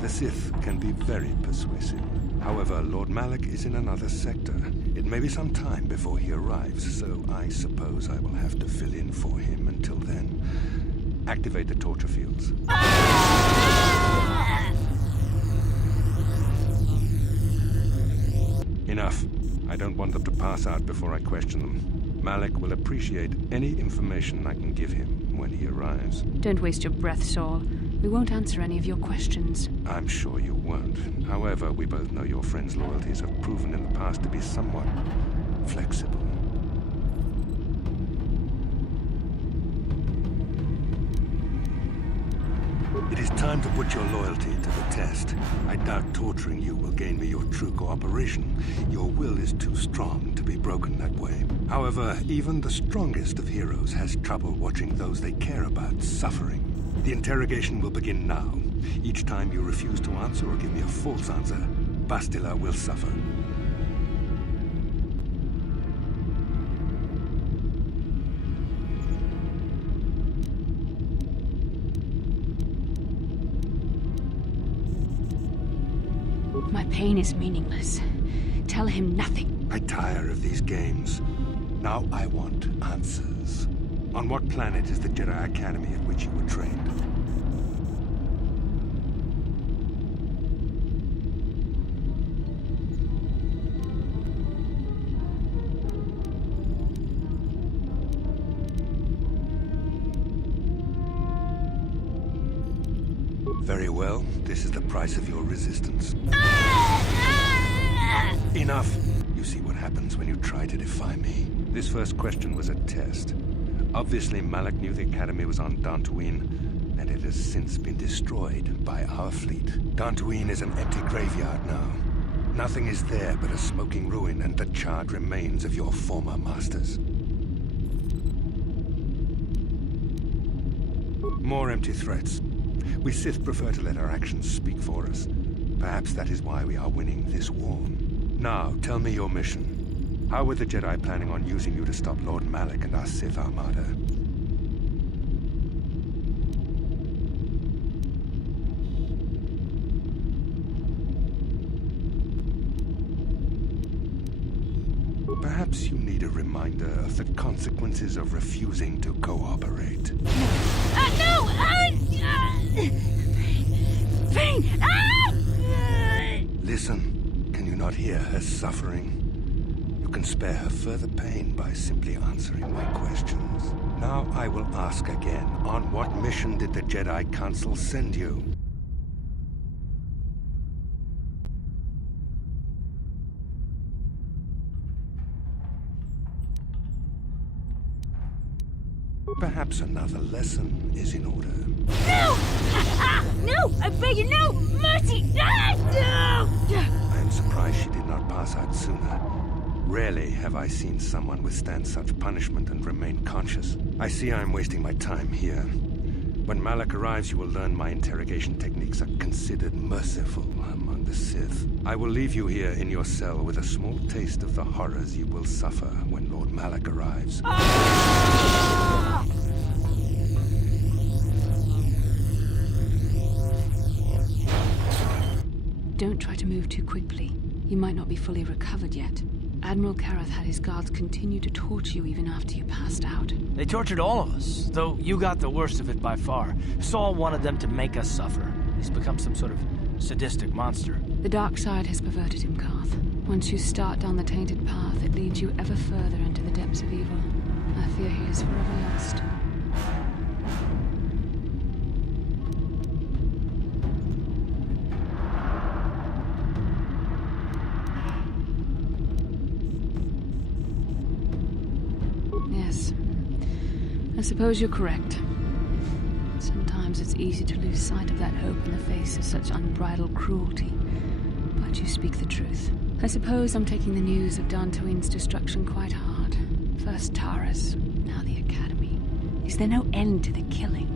The Sith can be very persuasive. However, Lord Malak is in another sector. It may be some time before he arrives, so I suppose I will have to fill in for him until then. Activate the torture fields. Enough. I don't want them to pass out before I question them. Malak will appreciate any information I can give him when he arrives. Don't waste your breath, Saul. We won't answer any of your questions. I'm sure you won't. However, we both know your friend's loyalties have proven in the past to be somewhat flexible. It is time to put your loyalty to the test. I doubt torturing you will gain me your true cooperation. Your will is too strong to be broken that way. However, even the strongest of heroes has trouble watching those they care about suffering. The interrogation will begin now. Each time you refuse to answer or give me a false answer, Bastila will suffer. My pain is meaningless. Tell him nothing. I tire of these games. Now I want answers. On what planet is the Jedi Academy at which you were trained? Very well. This is the price of your resistance. Enough! You see what happens when you try to defy me. This first question was a test. Obviously, Malak knew the Academy was on Dantooine, and it has since been destroyed by our fleet. Dantooine is an empty graveyard now. Nothing is there but a smoking ruin and the charred remains of your former masters. More empty threats. We Sith prefer to let our actions speak for us. Perhaps that is why we are winning this war. Now, tell me your mission. How were the Jedi planning on using you to stop Lord Malak and our Sith Armada? Perhaps you need a reminder of the consequences of refusing to cooperate. No! Pain! Listen, can you not hear her suffering? You can spare her further pain by simply answering my questions. Now I will ask again, on what mission did the Jedi Council send you? Perhaps another lesson is in order. No! No! I beg you, no! Mercy! No! I am surprised she did not pass out sooner. Rarely have I seen someone withstand such punishment and remain conscious. I see I am wasting my time here. When Malak arrives, you will learn my interrogation techniques are considered merciful among the Sith. I will leave you here in your cell with a small taste of the horrors you will suffer when Lord Malak arrives. Don't try to move too quickly. You might not be fully recovered yet. Admiral Kareth had his guards continue to torture you even after you passed out. They tortured all of us, though you got the worst of it by far. Saul wanted them to make us suffer. He's become some sort of sadistic monster. The dark side has perverted him, Karth. Once you start down the tainted path, it leads you ever further into the depths of evil. I fear he is forever lost. Yes. I suppose you're correct. Sometimes it's easy to lose sight of that hope in the face of such unbridled cruelty. But you speak the truth. I suppose I'm taking the news of Dantooine's destruction quite hard. First Taras, now the Academy. Is there no end to the killing?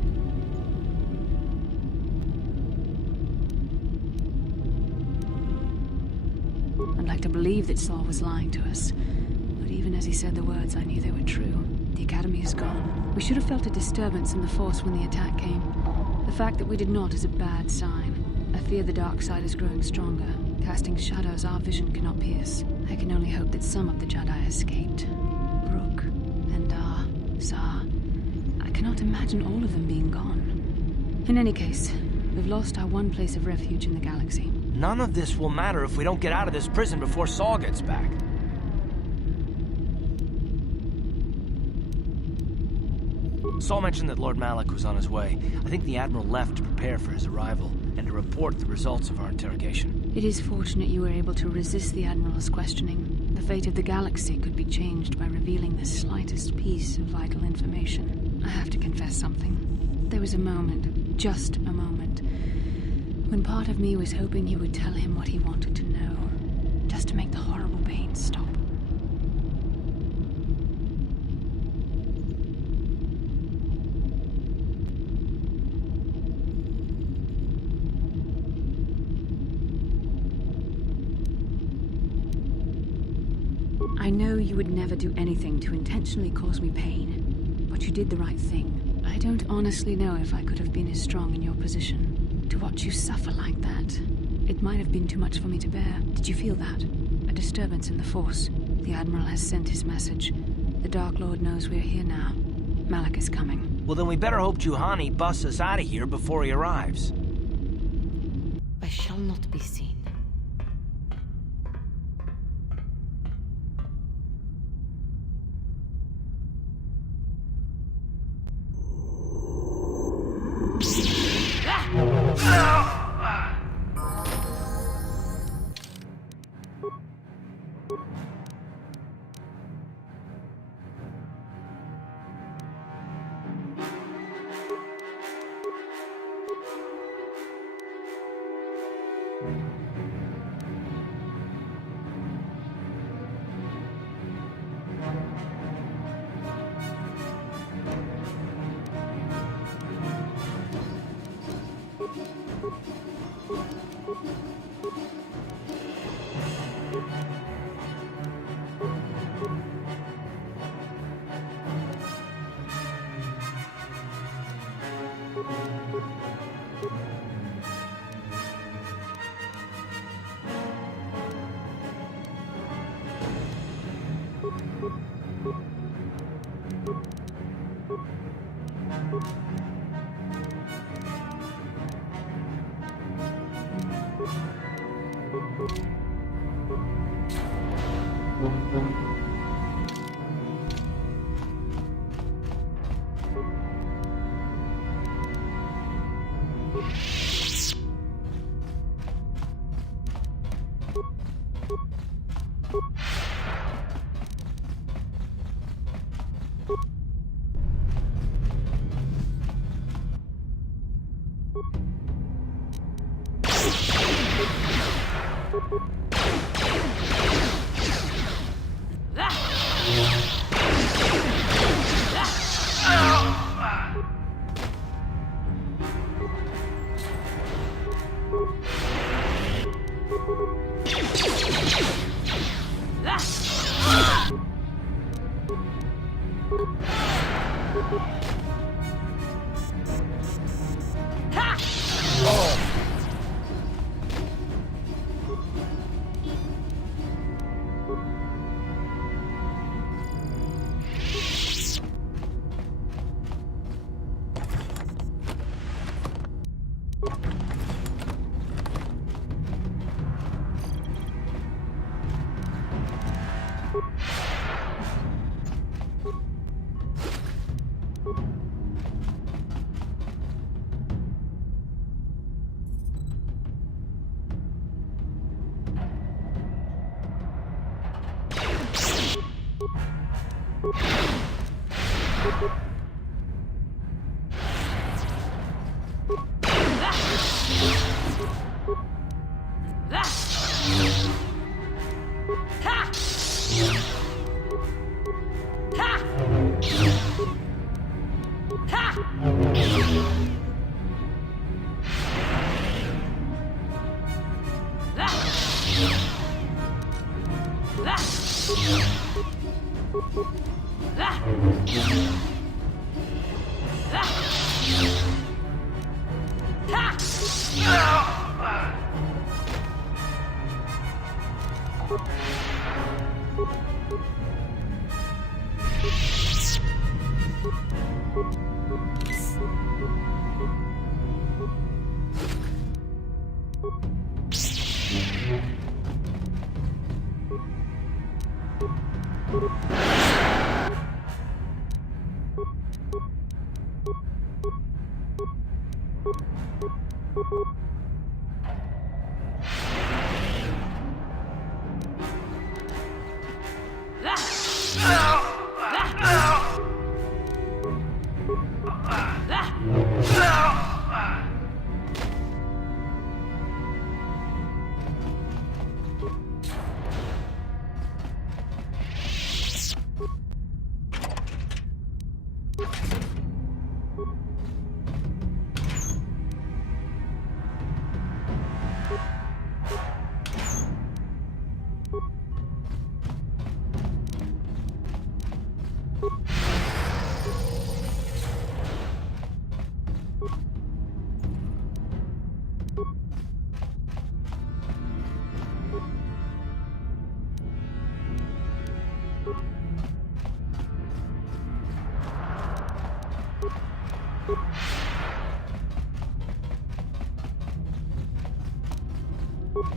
I'd like to believe that Saul was lying to us. But even as he said the words, I knew they were true. The Academy is gone. We should have felt a disturbance in the Force when the attack came. The fact that we did not is a bad sign. I fear the dark side is growing stronger, casting shadows our vision cannot pierce. I can only hope that some of the Jedi escaped. Rook, Endar, Zar. I cannot imagine all of them being gone. In any case, we've lost our one place of refuge in the galaxy. None of this will matter if we don't get out of this prison before Saul gets back. Saul mentioned that Lord Malak was on his way. I think the Admiral left to prepare for his arrival and to report the results of our interrogation. It is fortunate you were able to resist the Admiral's questioning. The fate of the galaxy could be changed by revealing the slightest piece of vital information. I have to confess something. There was a moment, just a moment, when part of me was hoping you would tell him what he wanted to know, just to make the horrible pain stop. I know you would never do anything to intentionally cause me pain, but you did the right thing. I don't honestly know if I could have been as strong in your position. To watch you suffer like that, it might have been too much for me to bear. Did you feel that? A disturbance in the Force. The Admiral has sent his message. The Dark Lord knows we're here now. Malak is coming. Well, then we better hope Juhani busts us out of here before he arrives. I shall not be seen. Ah!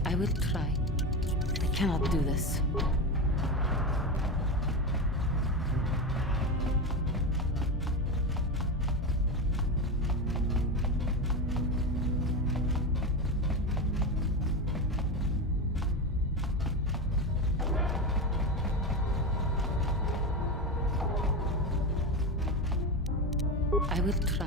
I will try. I cannot do this. I will try.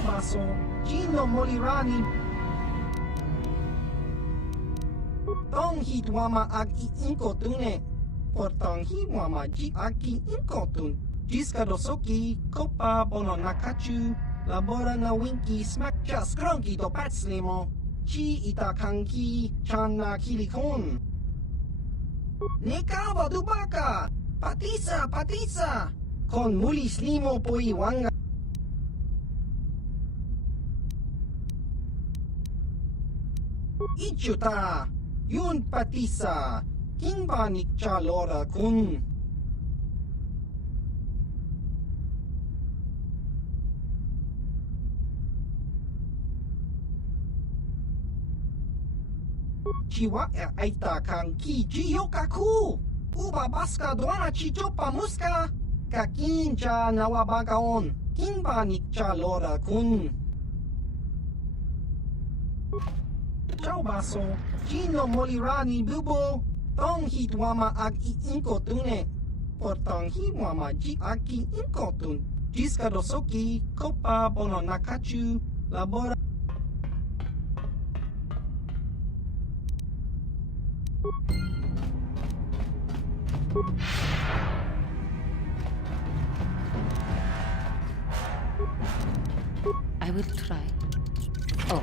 Baso, Gino Molirani. Tong hitwama ag iinkotune. Portong hiwama ji aki inkotun. Jiska dosoki, kopa bono nakachu. Labora na winki smack just skronki do patslimo. Chi itakanki chana kilikon. Nekawa dubaka. Patisa. Kon mulis limo poi wanga. Ichuta, yun patisa, kinbanik chalora kun. Chiwa aita kang ki jiyokaku. Uba baska doana chichopa muska. Kakin cha nawabagaon, kinbanik chalora kun. Ciao baso, Gino Molirani bubo, tong hitwama ag iinkotune. Portong hiwama ji aki inkotun. Jiska dosoki, kopa bono nakachu, labora. I will try. Oh,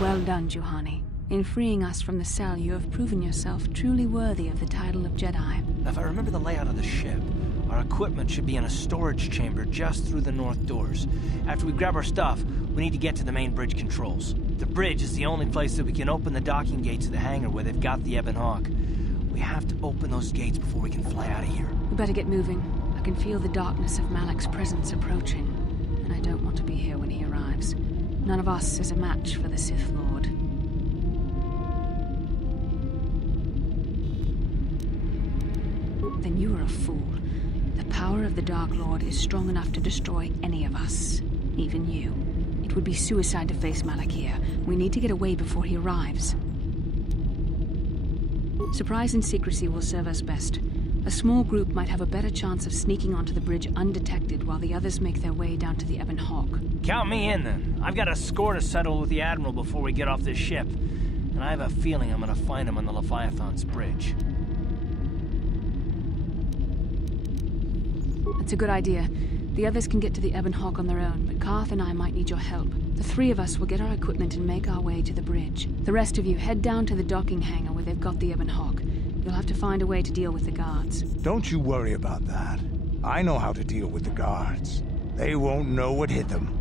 Well done, Juhani. In freeing us from the cell, you have proven yourself truly worthy of the title of Jedi. If I remember the layout of the ship, our equipment should be in a storage chamber just through the north doors. After we grab our stuff, we need to get to the main bridge controls. The bridge is the only place that we can open the docking gates of the hangar where they've got the Ebon Hawk. We have to open those gates before we can fly out of here. We better get moving. I can feel the darkness of Malak's presence approaching, and I don't want to be here when he arrives. None of us is a match for the Sith Lord. Then you are a fool. The power of the Dark Lord is strong enough to destroy any of us, even you. It would be suicide to face Malak here. We need to get away before he arrives. Surprise and secrecy will serve us best. A small group might have a better chance of sneaking onto the bridge undetected while the others make their way down to the Ebon Hawk. Count me in, then. I've got a score to settle with the Admiral before we get off this ship. And I have a feeling I'm gonna find him on the Leviathan's bridge. That's a good idea. The others can get to the Ebon Hawk on their own, but Karth and I might need your help. The three of us will get our equipment and make our way to the bridge. The rest of you head down to the docking hangar where they've got the Ebon Hawk. You'll have to find a way to deal with the guards. Don't you worry about that. I know how to deal with the guards. They won't know what hit them.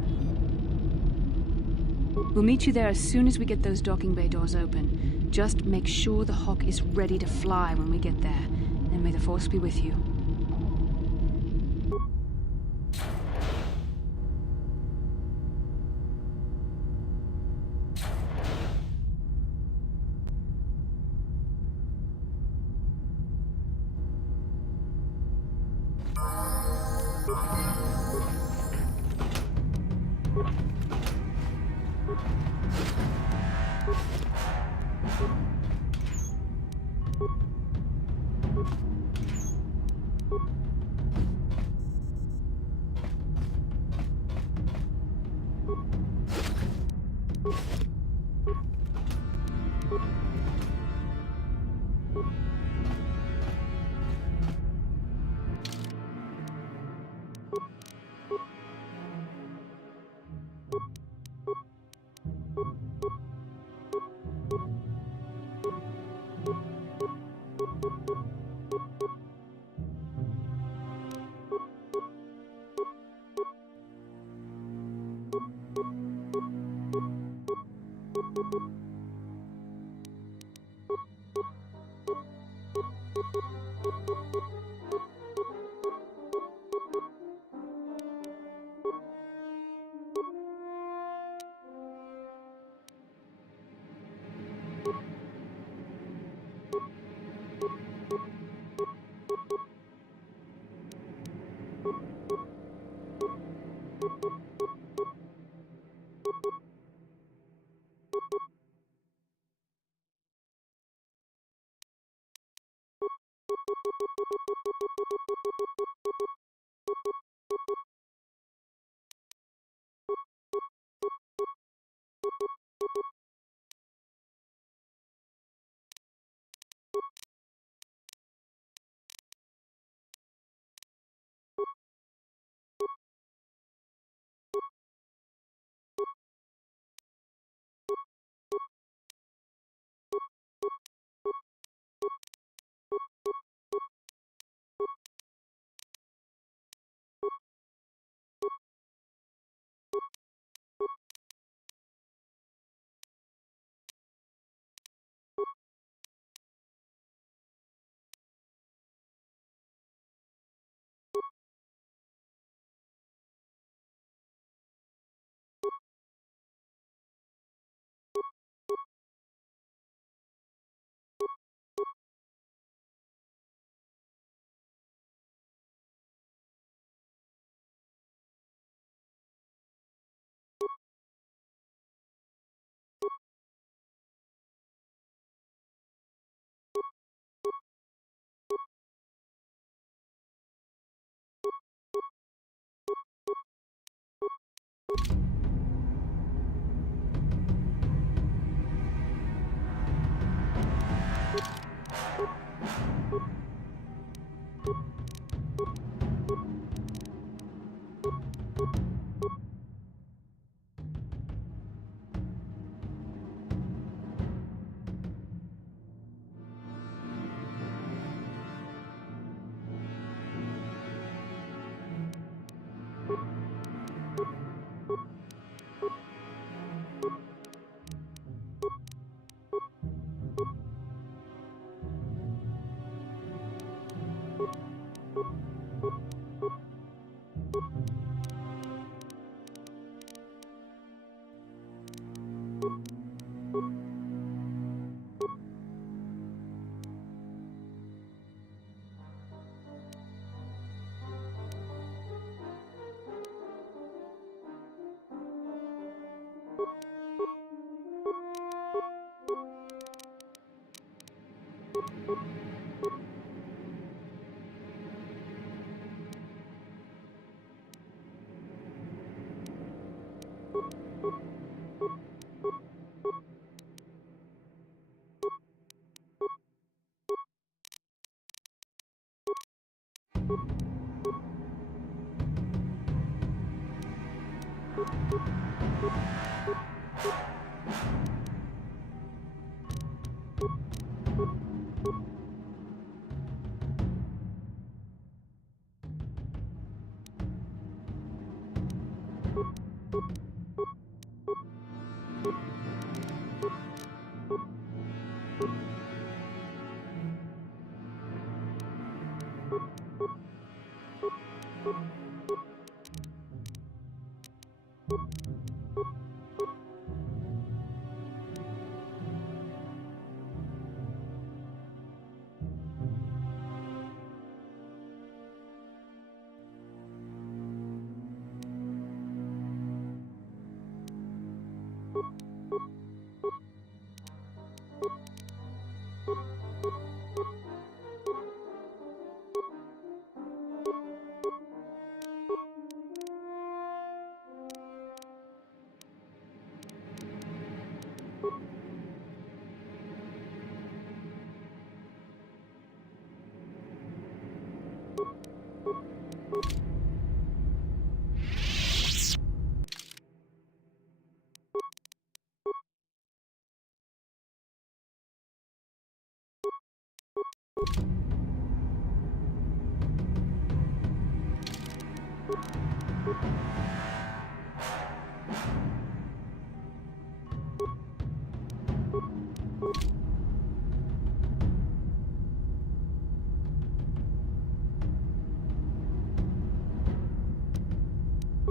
We'll meet you there as soon as we get those docking bay doors open. Just make sure the Hawk is ready to fly when we get there. And may the Force be with you.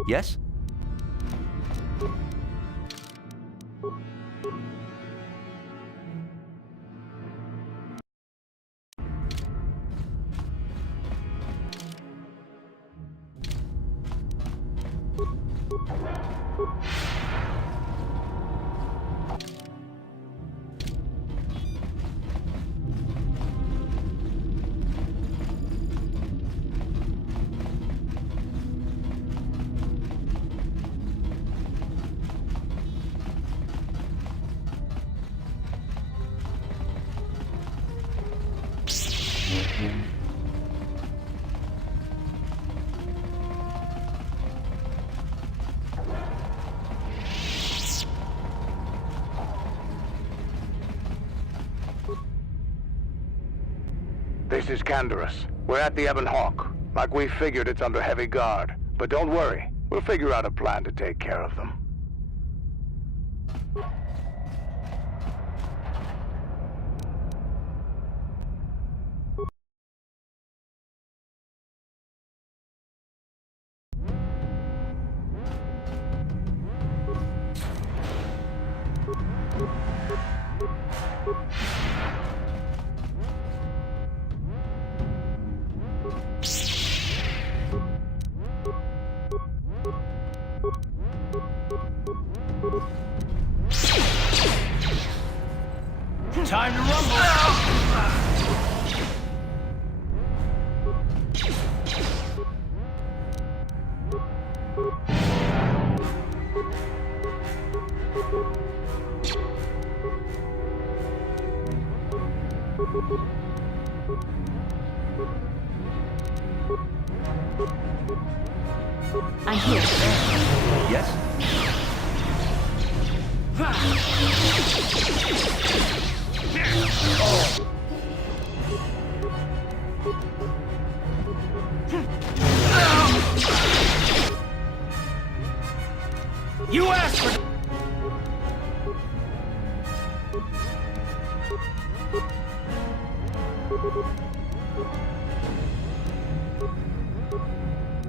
Yes? This is Canderous. We're at the Ebon Hawk. Like we figured, it's under heavy guard. But don't worry, we'll figure out a plan to take care of them. Time to rumble! I'm here. Yes? You asked for...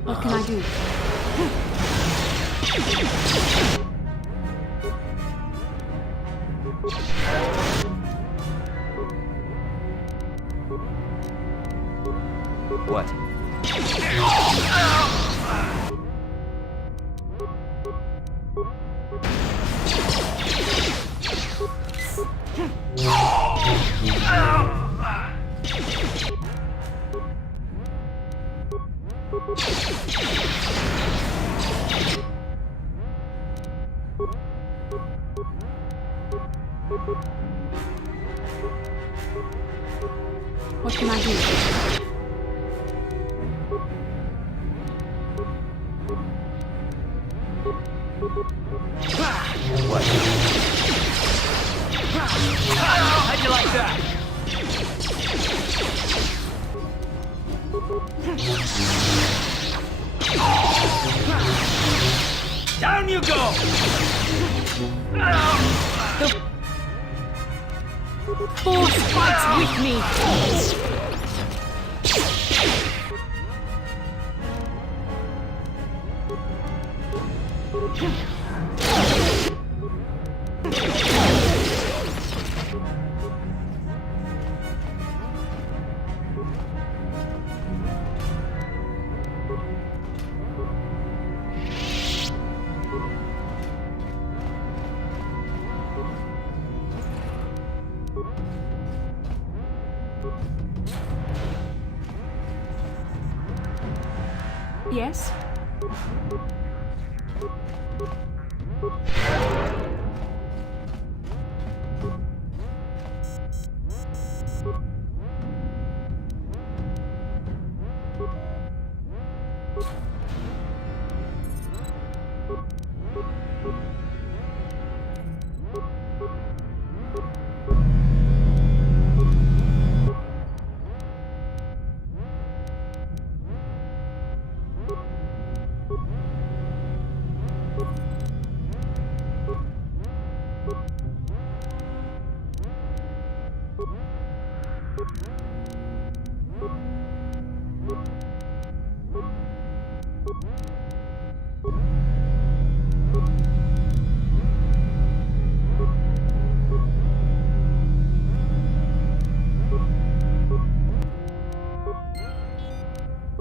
What can I do? What? What can I do? What? How'd you like that? Down you go! The force fights with me! Yes?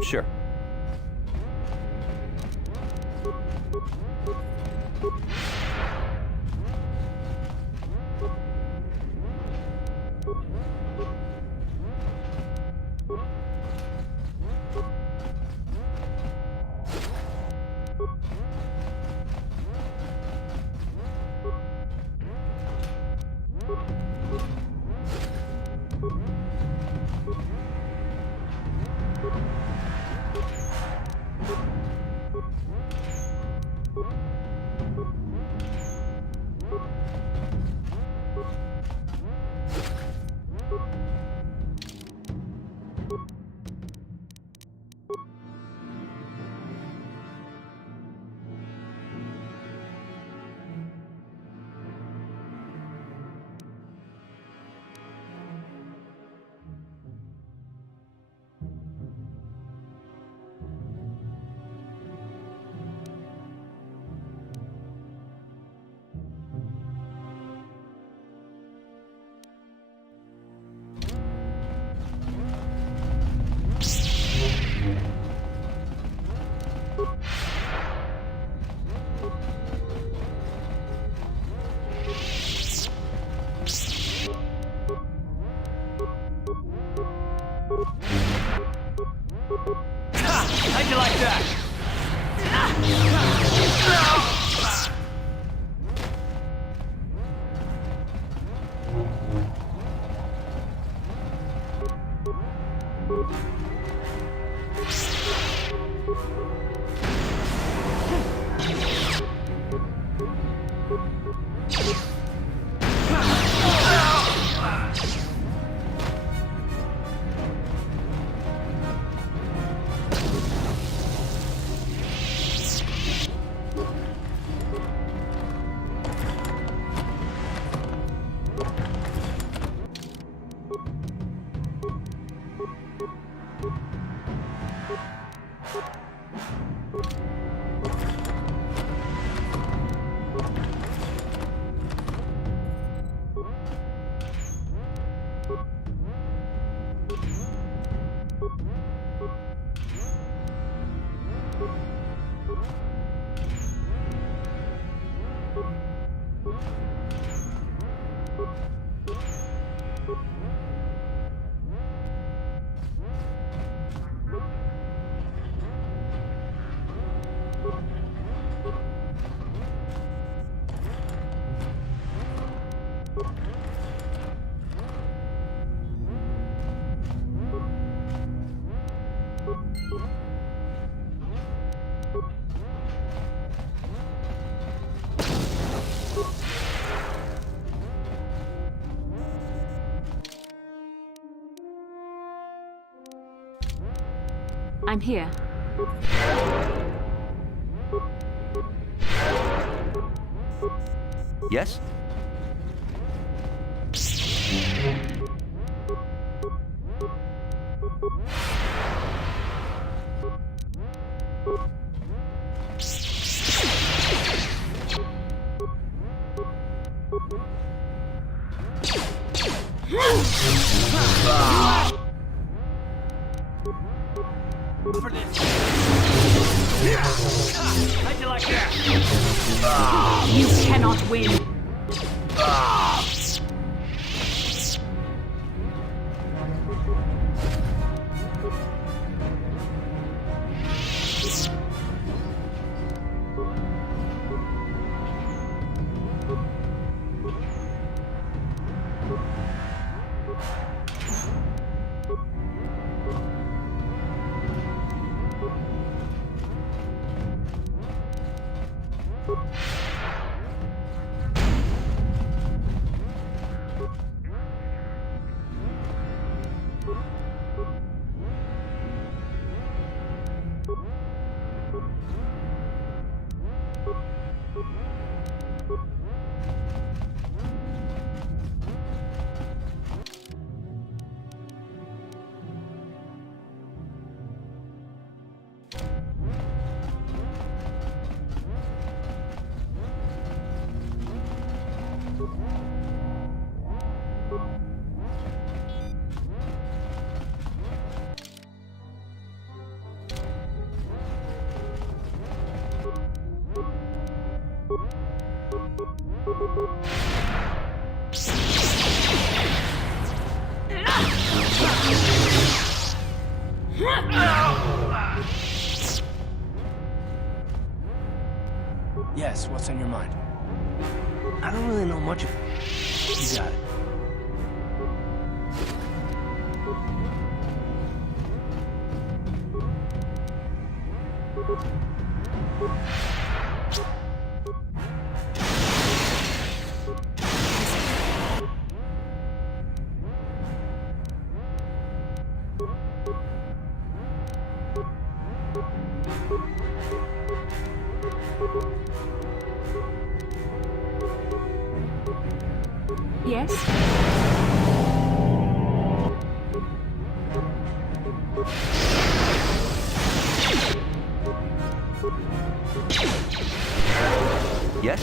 Sure. How'd you like that? I'm here. Yes? For this. How'd you like that? You cannot win. Yes, what's on your mind? I don't really know much of it. You got it. Yes? Yes?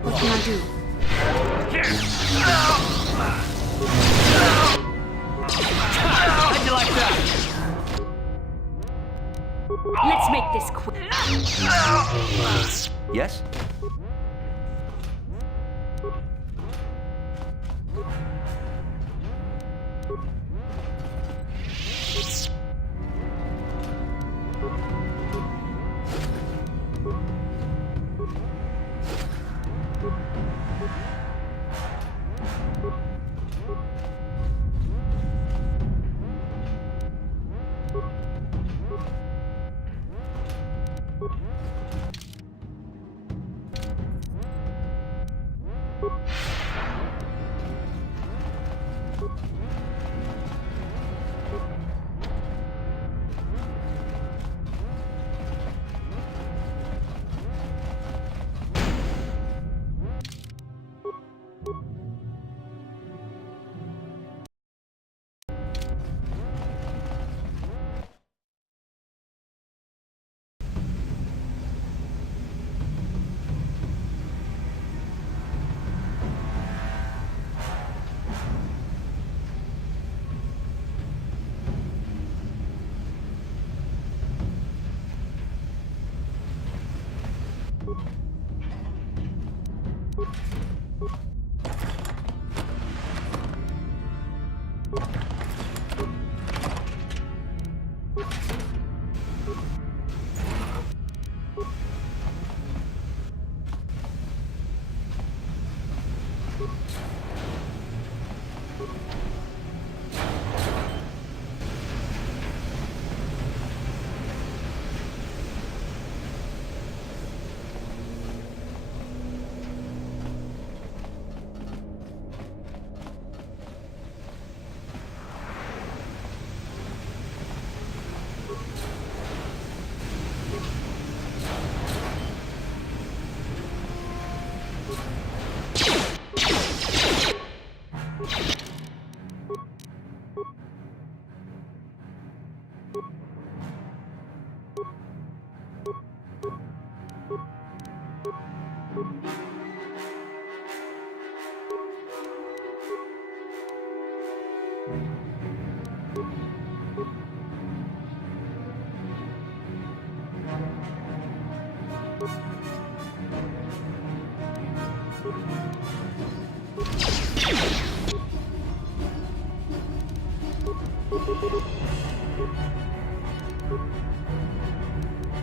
What can I do? How'd you get this quick. Yes?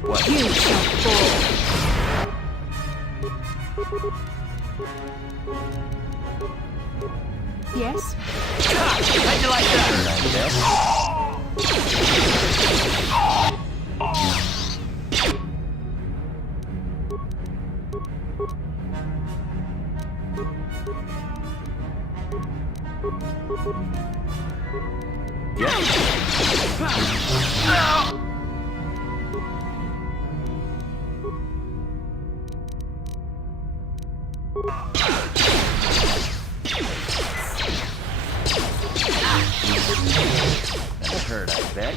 What? You shall fall. Yes? How'd you like That hurt, I bet.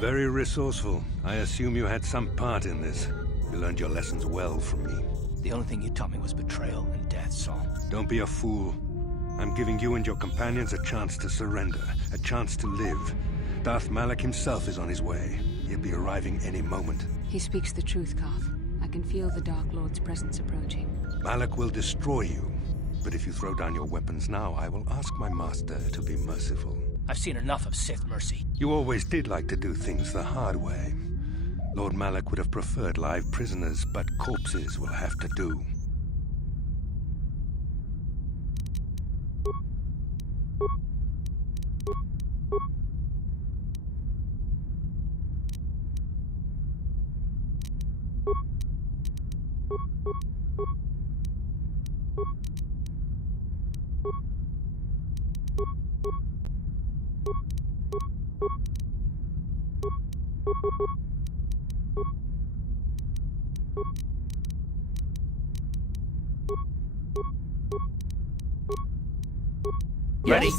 Very resourceful. I assume you had some part in this. You learned your lessons well from me. The only thing you taught me was betrayal and death, Saul. Don't be a fool. I'm giving you and your companions a chance to surrender, a chance to live. Darth Malak himself is on his way. He'll be arriving any moment. He speaks the truth, Koth. I can feel the Dark Lord's presence approaching. Malak will destroy you. But if you throw down your weapons now, I will ask my master to be merciful. I've seen enough of Sith mercy. You always did like to do things the hard way. Lord Malak would have preferred live prisoners, but corpses will have to do. Ready?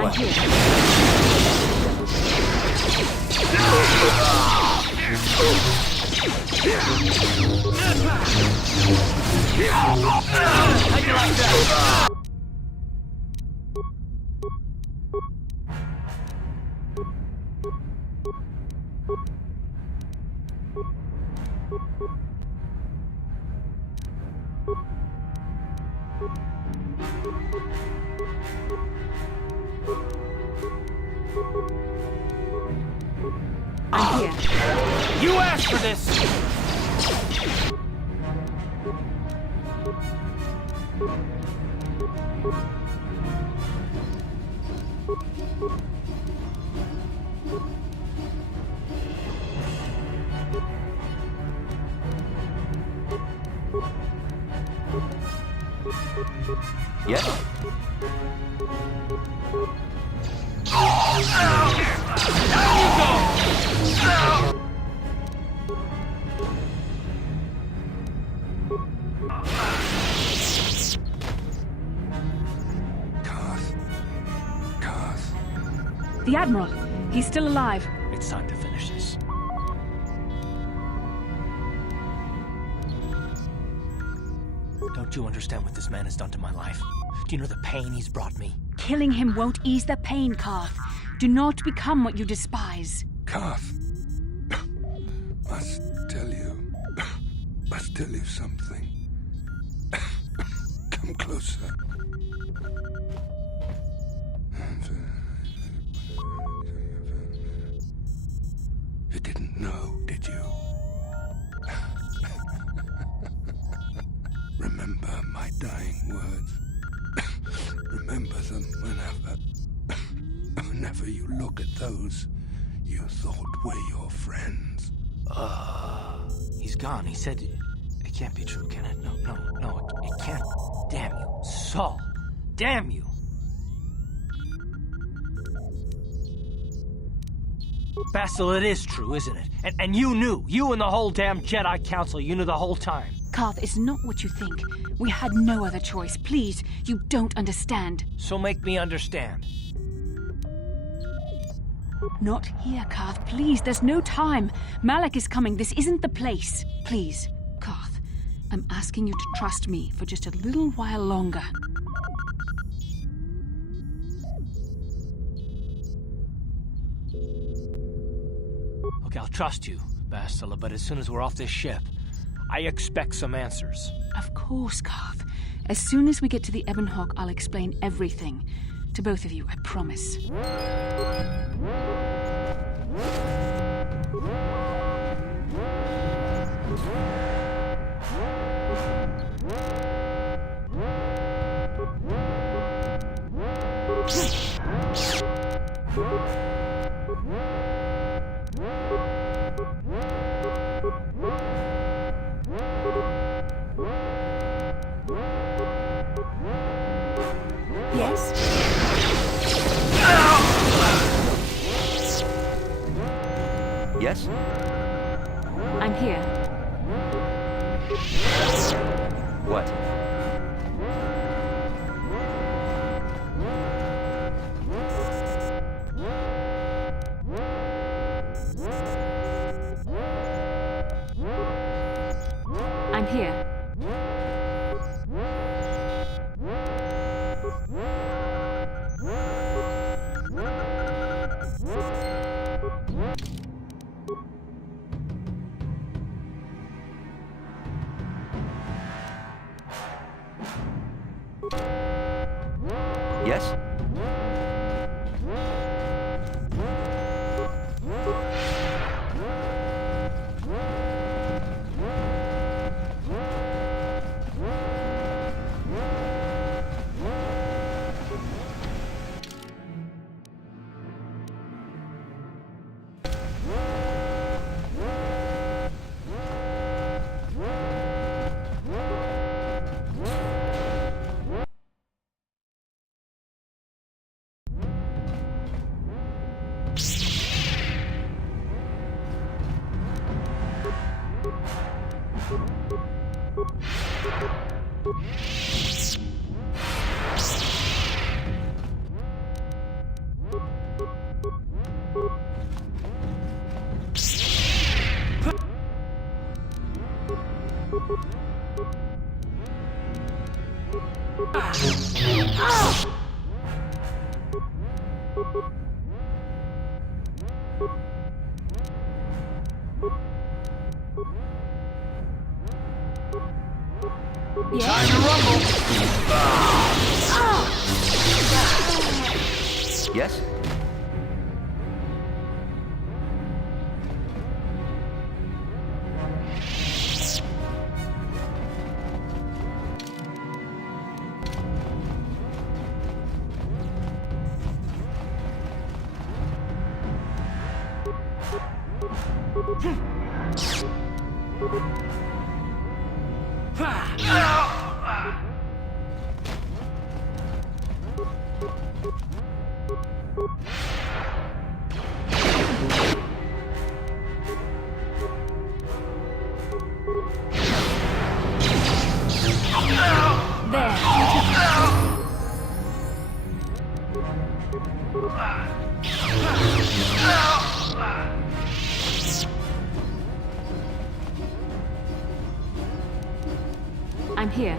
I'm here. How'd you like that? I'm here. You asked for this! Yep. The Admiral. He's still alive. It's time to finish this. Don't you understand what this man has done to my life? Do you know the pain he's brought me? Killing him won't ease the pain, Koth. Do not become what you despise. Koth, must tell you something. Come closer. You didn't know, did you? Remember my dying words. Remember them whenever you look at those you thought were your friends. He's gone. He said it can't be true, can it? No, it can't. Damn you, Saul. Damn you. Basil, it is true, isn't it? And you knew. You and the whole damn Jedi Council, you knew the whole time. Karth, it's not what you think. We had no other choice. Please, you don't understand. So make me understand. Not here, Karth. Please, there's no time. Malak is coming. This isn't the place. Please, Karth, I'm asking you to trust me for just a little while longer. Okay, I'll trust you, Bastila, but as soon as we're off this ship, I expect some answers. Of course, Karth. As soon as we get to the Ebon Hawk, I'll explain everything. To both of you, I promise. Yes? Yes? I'm here. What? I'm here. Yes? Time to rumble! Yes? I'm here.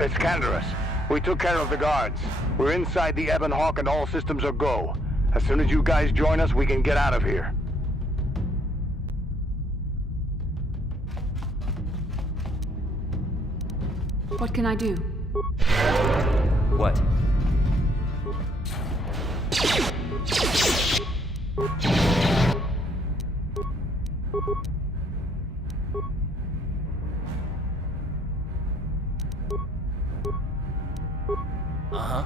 It's Canderous. We took care of the guards. We're inside the Ebon Hawk and all systems are go. As soon as you guys join us, we can get out of here. What can I do? What? Uh-huh.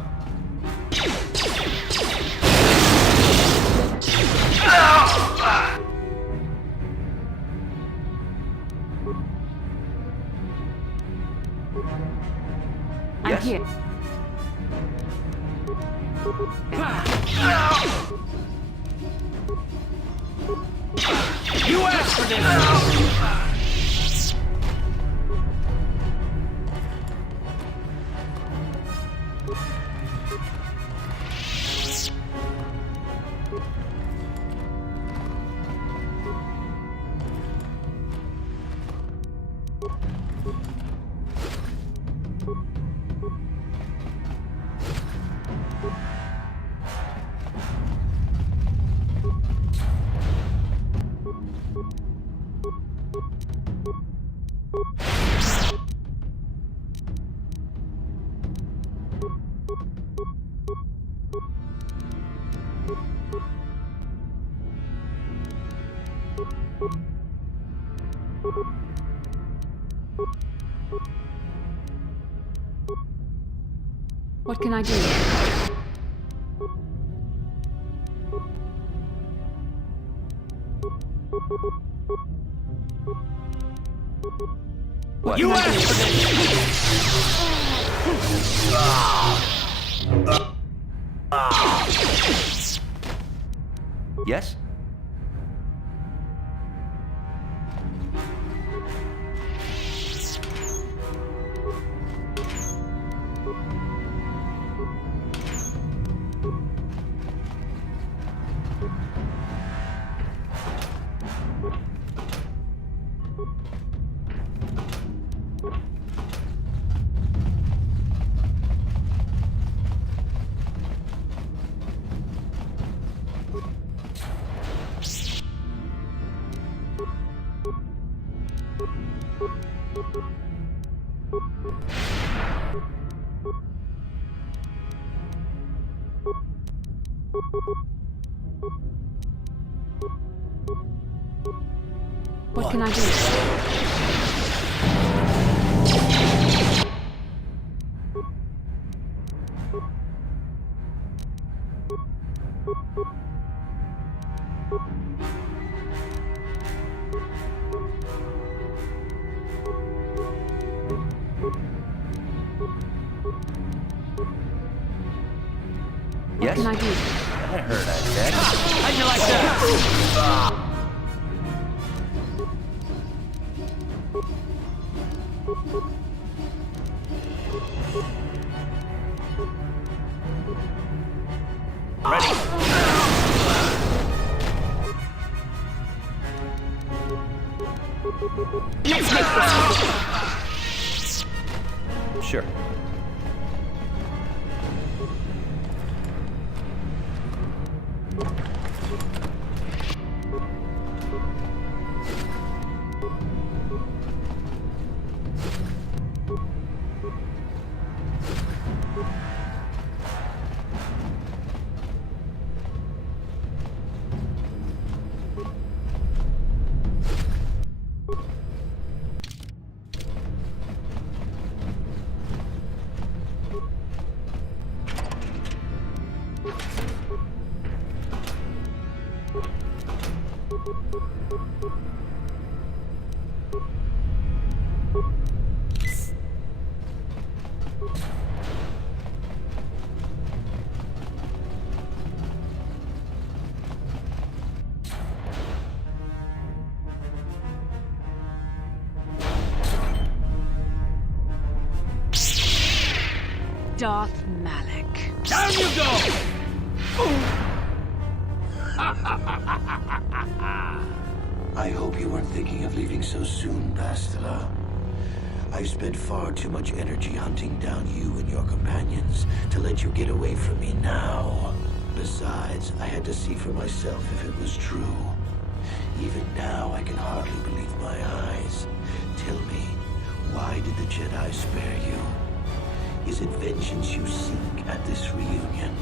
I'm here. You asked for this! What can I do? What? You asked for this! Yes? What can I do? Yes? What can I do? I heard I said. How'd you like that? Sure. Darth Malik. Down you go! I hope you weren't thinking of leaving so soon, Bastila. I've spent far too much energy hunting down you and your companions to let you get away from me now. Besides, I had to see for myself if it was true. Even now, I can hardly believe my eyes. Tell me, why did the Jedi spare you? Is it vengeance you seek at this reunion?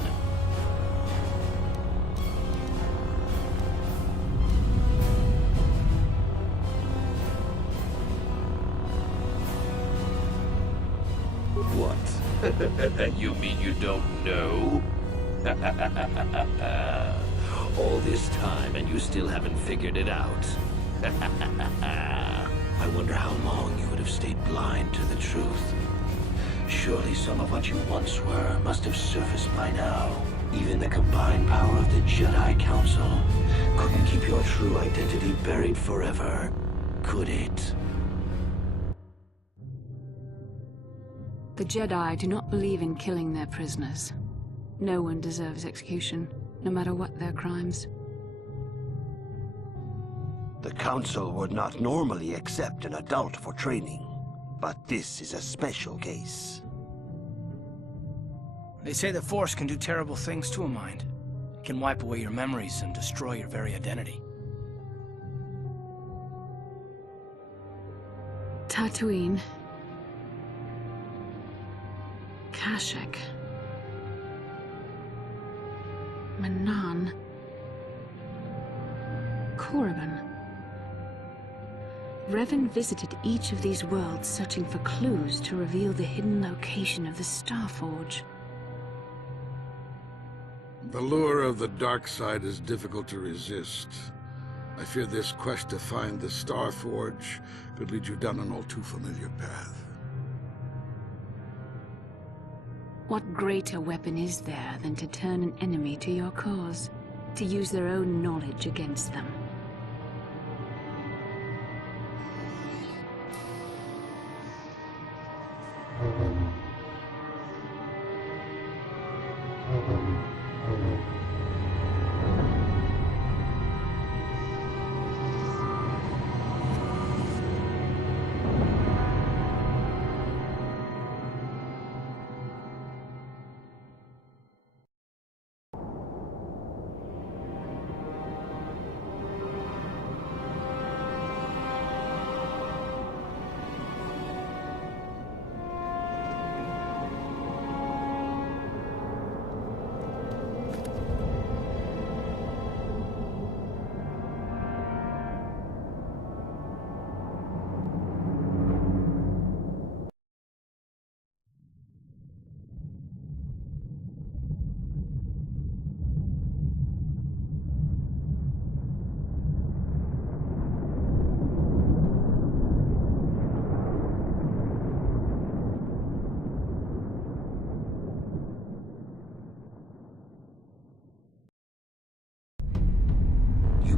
What? You mean you don't know? All this time and you still haven't figured it out. I wonder how long you would have stayed blind to the truth. Surely some of what you once were must have surfaced by now. Even the combined power of the Jedi Council couldn't keep your true identity buried forever, could it? The Jedi do not believe in killing their prisoners. No one deserves execution, no matter what their crimes. The Council would not normally accept an adult for training, but this is a special case. They say the Force can do terrible things to a mind. It can wipe away your memories and destroy your very identity. Tatooine. Kashyyyk. Manaan. Korriban. Revan visited each of these worlds searching for clues to reveal the hidden location of the Starforge. The lure of the dark side is difficult to resist. I fear this quest to find the Starforge could lead you down an all too familiar path. What greater weapon is there than to turn an enemy to your cause, to use their own knowledge against them?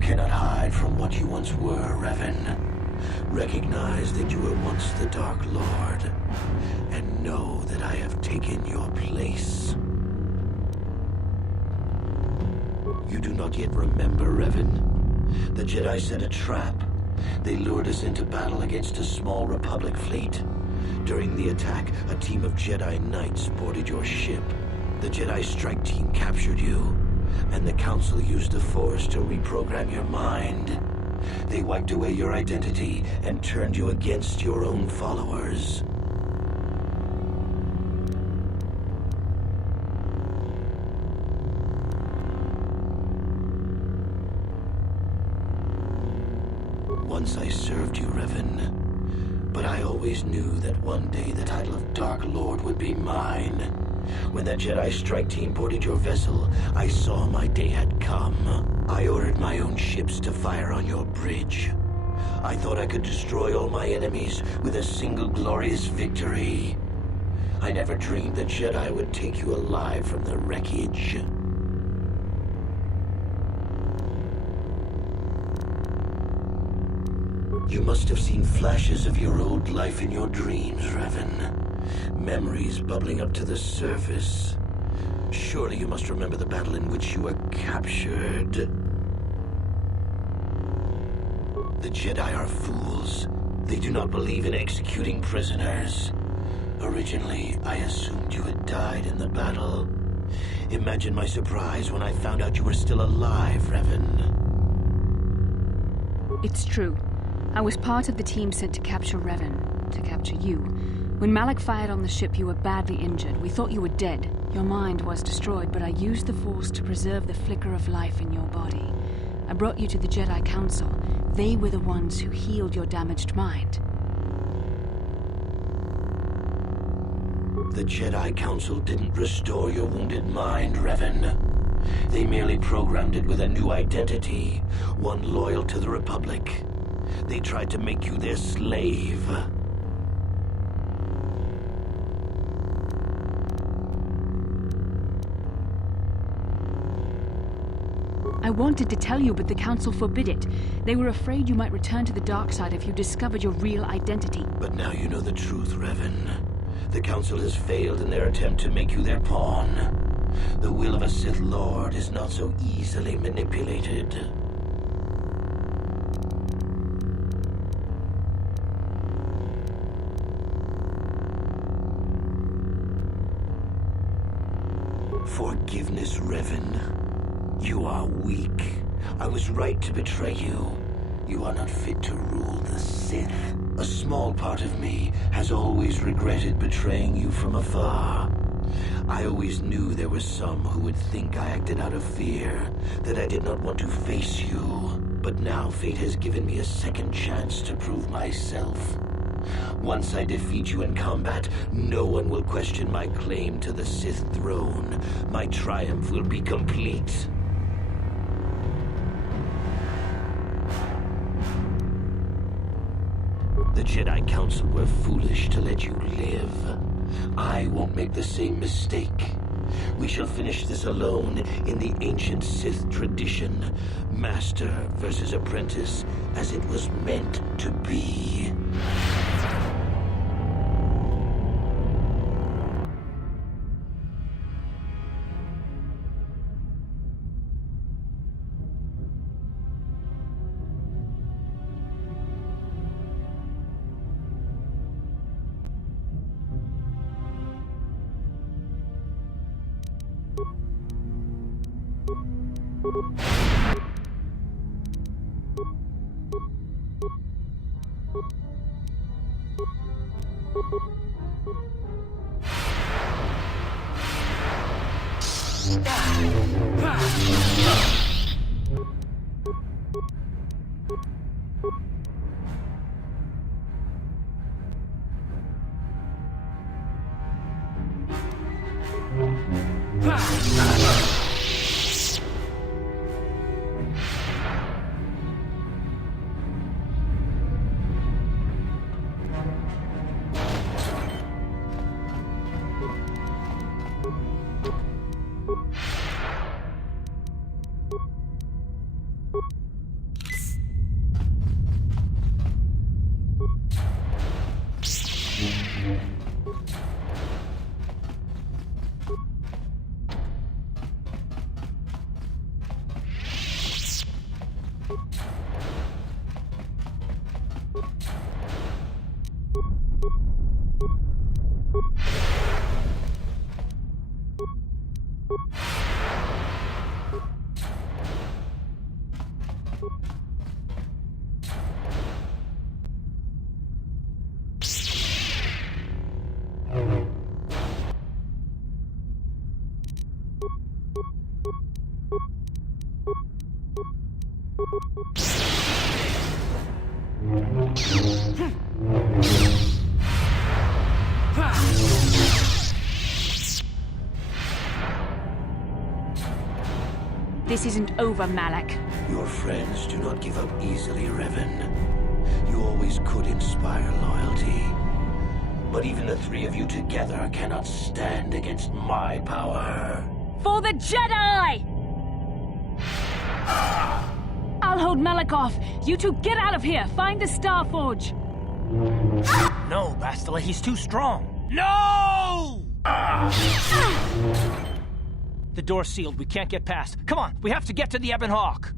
Cannot hide from what you once were, Revan. Recognize that you were once the Dark Lord, and know that I have taken your place. You do not yet remember, Revan. The Jedi set a trap. They lured us into battle against a small Republic fleet. During the attack, a team of Jedi Knights boarded your ship. The Jedi strike team captured you, and the Council used the Force to reprogram your mind. They wiped away your identity and turned you against your own followers. Once I served you, Revan, but I always knew that one day the title of Dark Lord would be mine. When that Jedi strike team boarded your vessel, I saw my day had come. I ordered my own ships to fire on your bridge. I thought I could destroy all my enemies with a single glorious victory. I never dreamed the Jedi would take you alive from the wreckage. You must have seen flashes of your old life in your dreams, Revan. Memories bubbling up to the surface. Surely you must remember the battle in which you were captured. The Jedi are fools. They do not believe in executing prisoners. Originally, I assumed you had died in the battle. Imagine my surprise when I found out you were still alive, Revan. It's true. I was part of the team sent to capture Revan, to capture you. When Malik fired on the ship, you were badly injured. We thought you were dead. Your mind was destroyed, but I used the Force to preserve the flicker of life in your body. I brought you to the Jedi Council. They were the ones who healed your damaged mind. The Jedi Council didn't restore your wounded mind, Revan. They merely programmed it with a new identity, one loyal to the Republic. They tried to make you their slave. I wanted to tell you, but the Council forbid it. They were afraid you might return to the dark side if you discovered your real identity. But now you know the truth, Revan. The Council has failed in their attempt to make you their pawn. The will of a Sith Lord is not so easily manipulated. Forgiveness, Revan. You are weak. I was right to betray you. You are not fit to rule the Sith. A small part of me has always regretted betraying you from afar. I always knew there were some who would think I acted out of fear, that I did not want to face you. But now fate has given me a second chance to prove myself. Once I defeat you in combat, no one will question my claim to the Sith throne. My triumph will be complete. The Jedi Council were foolish to let you live. I won't make the same mistake. We shall finish this alone in the ancient Sith tradition. Master versus apprentice, as it was meant to be. This isn't over, Malak. Your friends do not give up easily, Revan. You always could inspire loyalty. But even the three of you together cannot stand against my power. For the Jedi! I'll hold Malak off. You two get out of here. Find the Star Forge. No, Bastila, he's too strong. No! The door's sealed. We can't get past. Come on, we have to get to the Ebon Hawk.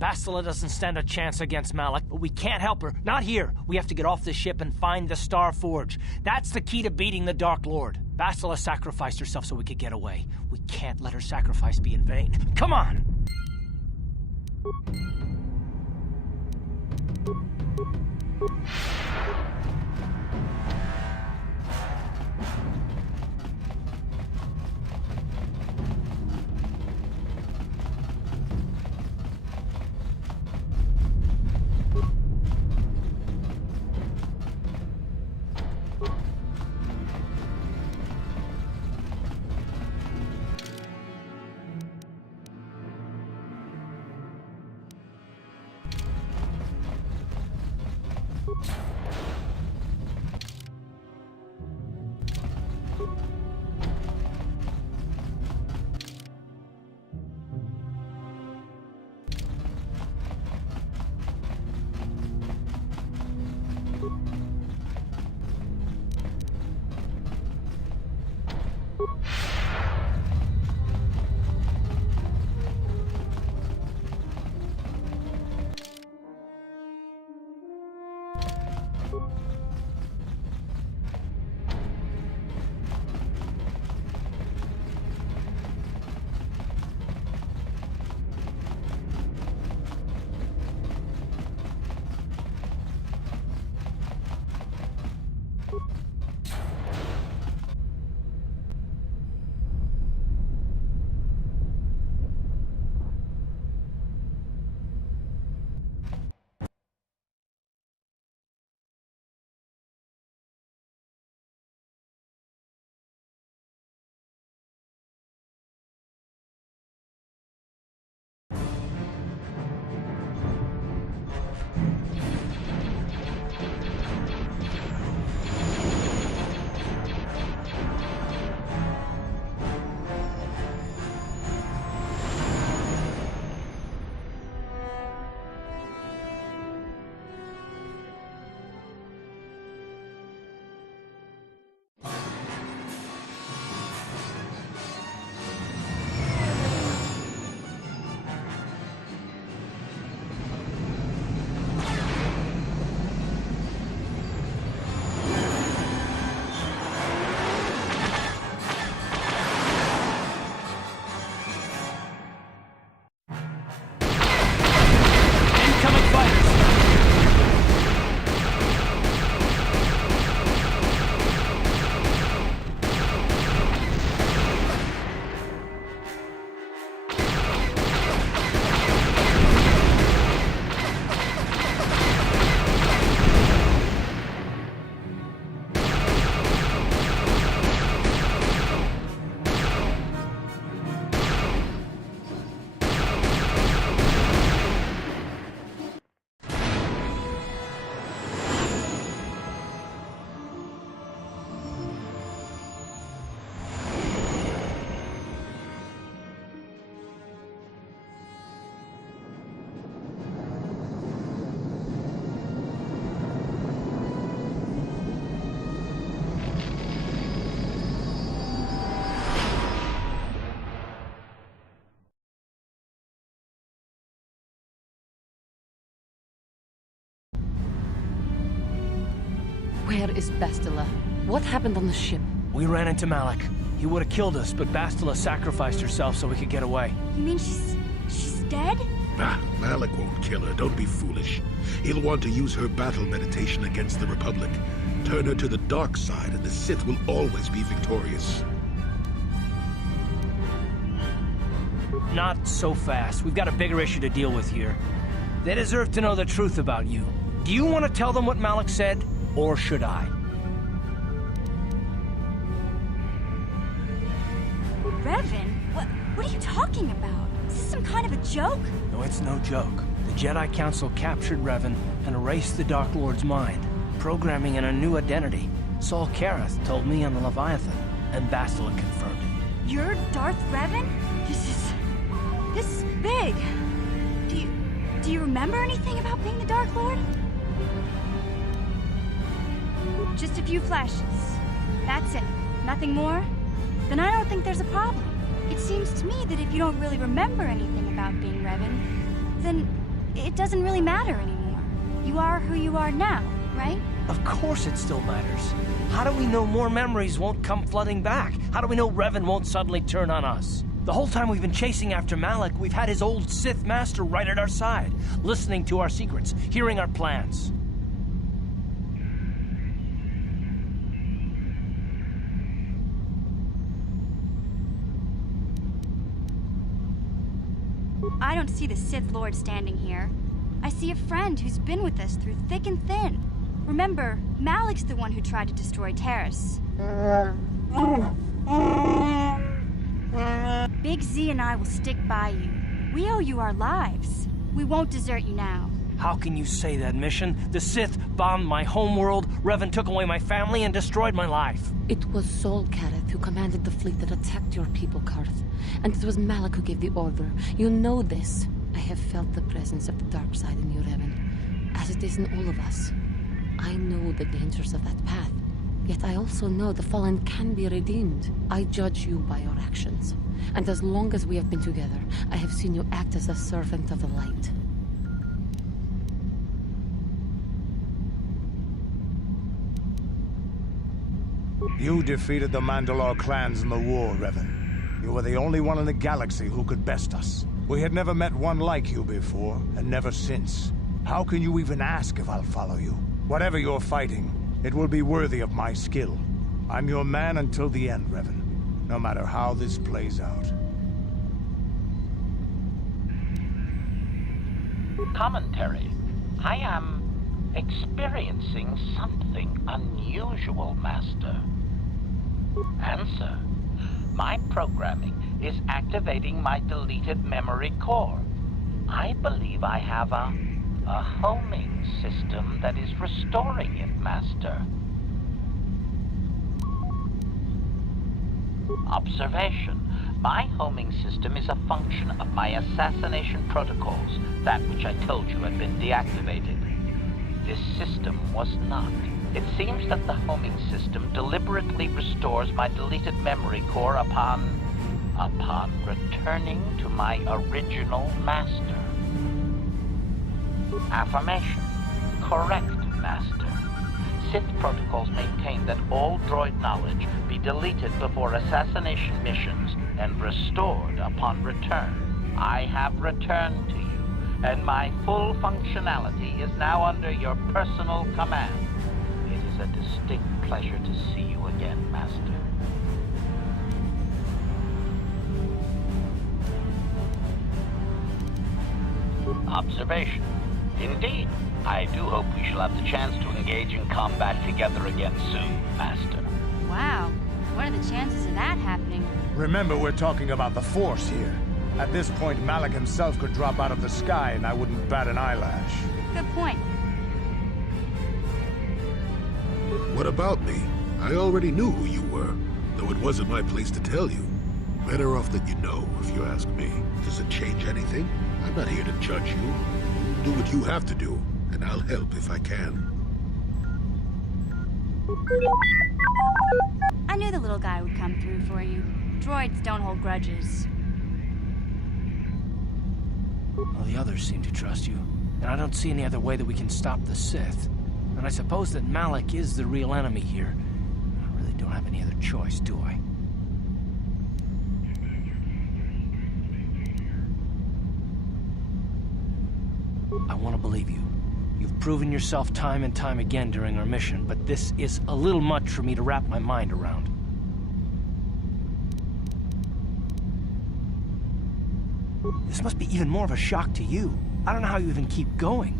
Bastila doesn't stand a chance against Malik, but we can't help her. Not here. We have to get off the ship and find the Star Forge. That's the key to beating the Dark Lord. Bastila sacrificed herself so we could get away. We can't let her sacrifice be in vain. Come on! Where is Bastila? What happened on the ship? We ran into Malik. He would have killed us, but Bastila sacrificed herself so we could get away. You mean she's dead? Ah, Malik won't kill her. Don't be foolish. He'll want to use her battle meditation against the Republic. Turn her to the dark side, and the Sith will always be victorious. Not so fast. We've got a bigger issue to deal with here. They deserve to know the truth about you. Do you want to tell them what Malik said, or should I? Revan? What are you talking about? Is this some kind of a joke? No, it's no joke. The Jedi Council captured Revan and erased the Dark Lord's mind, programming in a new identity. Saul Karath told me on the Leviathan, and Bastila confirmed it. You're Darth Revan? This is big. Do you remember anything about being the Dark Lord? Just a few flashes. That's it. Nothing more? Then I don't think there's a problem. It seems to me that if you don't really remember anything about being Revan, then it doesn't really matter anymore. You are who you are now, right? Of course it still matters. How do we know more memories won't come flooding back? How do we know Revan won't suddenly turn on us? The whole time we've been chasing after Malak, we've had his old Sith master right at our side, listening to our secrets, hearing our plans. I don't see the Sith Lord standing here. I see a friend who's been with us through thick and thin. Remember, Malak's the one who tried to destroy Terrace. Big Z and I will stick by you. We owe you our lives. We won't desert you now. How can you say that, Mission? The Sith bombed my homeworld, Revan took away my family, and destroyed my life. It was Sol Karath who commanded the fleet that attacked your people, Karth. And it was Malak who gave the order. You know this. I have felt the presence of the dark side in you, Revan, as it is in all of us. I know the dangers of that path, yet I also know the Fallen can be redeemed. I judge you by your actions, and as long as we have been together, I have seen you act as a servant of the light. You defeated the Mandalore clans in the war, Revan. You were the only one in the galaxy who could best us. We had never met one like you before, and never since. How can you even ask if I'll follow you? Whatever you're fighting, it will be worthy of my skill. I'm your man until the end, Revan. No matter how this plays out. Commentary. I am experiencing something unusual, Master. Answer. My programming is activating my deleted memory core. I believe I have a homing system that is restoring it, Master. Observation. My homing system is a function of my assassination protocols, that which I told you had been deactivated. This system was not. It seems that the homing system deliberately restores my deleted memory core upon returning to my original master. Affirmation. Correct, Master. Sith protocols maintain that all droid knowledge be deleted before assassination missions and restored upon return. I have returned to you, and my full functionality is now under your personal command. It is a distinct pleasure to see you again, Master. Observation. Indeed, I do hope we shall have the chance to engage in combat together again soon, Master. Wow, what are the chances of that happening? Remember, we're talking about the Force here. At this point, Malak himself could drop out of the sky and I wouldn't bat an eyelash. Good point. What about me? I already knew who you were, though it wasn't my place to tell you. Better off that you know, if you ask me. Does it change anything? I'm not here to judge you. Do what you have to do, and I'll help if I can. I knew the little guy would come through for you. Droids don't hold grudges. Well, the others seem to trust you, and I don't see any other way that we can stop the Sith. And I suppose that Malak is the real enemy here. I really don't have any other choice, do I? I want to believe you. You've proven yourself time and time again during our mission, but this is a little much for me to wrap my mind around. This must be even more of a shock to you. I don't know how you even keep going.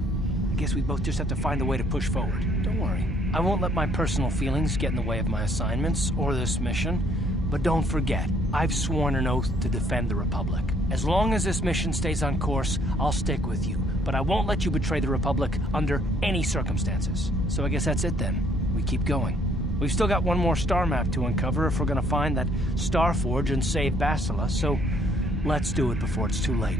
I guess we both just have to find a way to push forward. Don't worry. I won't let my personal feelings get in the way of my assignments or this mission. But don't forget, I've sworn an oath to defend the Republic. As long as this mission stays on course, I'll stick with you. But I won't let you betray the Republic under any circumstances. So I guess that's it then. We keep going. We've still got one more star map to uncover if we're gonna find that Star Forge and save Bastila, so let's do it before it's too late.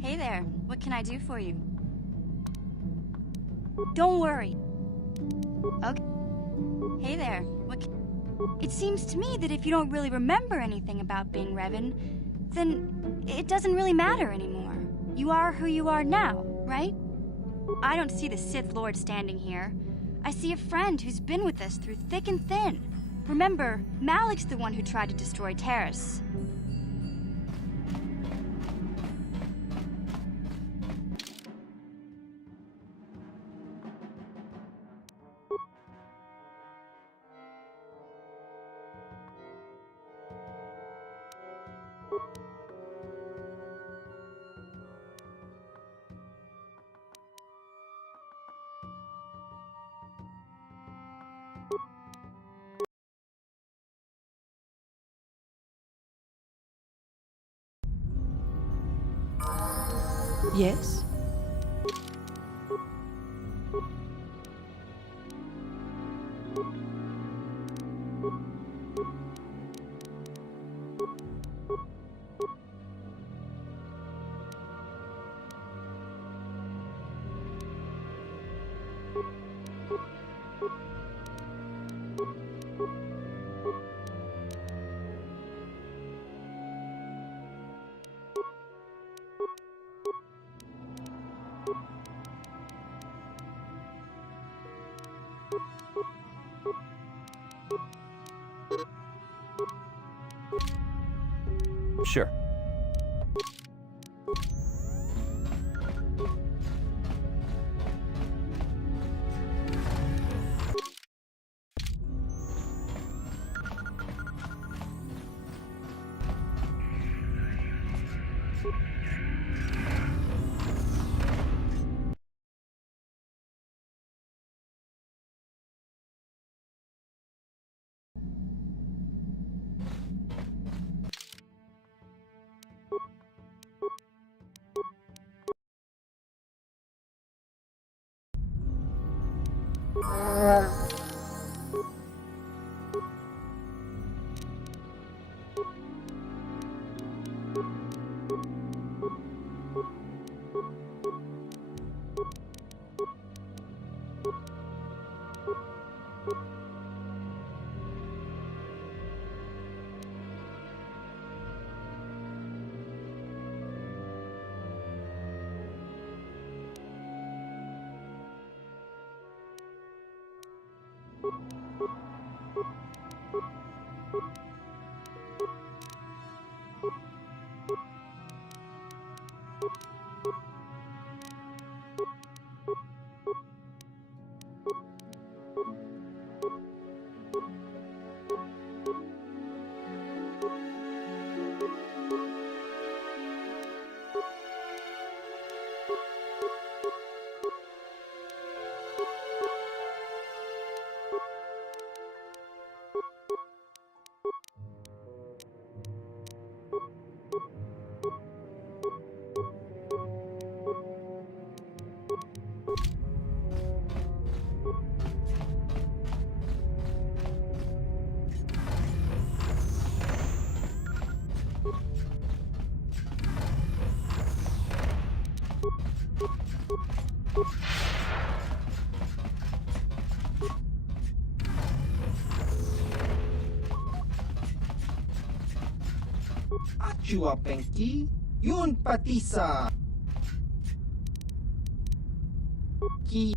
Hey there, what can I do for you? Don't worry. Okay. Hey there, It seems to me that if you don't really remember anything about being Revan, then it doesn't really matter anymore. You are who you are now, right? I don't see the Sith Lord standing here. I see a friend who's been with us through thick and thin. Remember, Malik's the one who tried to destroy Terrace. Yes? Sure. Achua Penki, Yun Patisa. Ki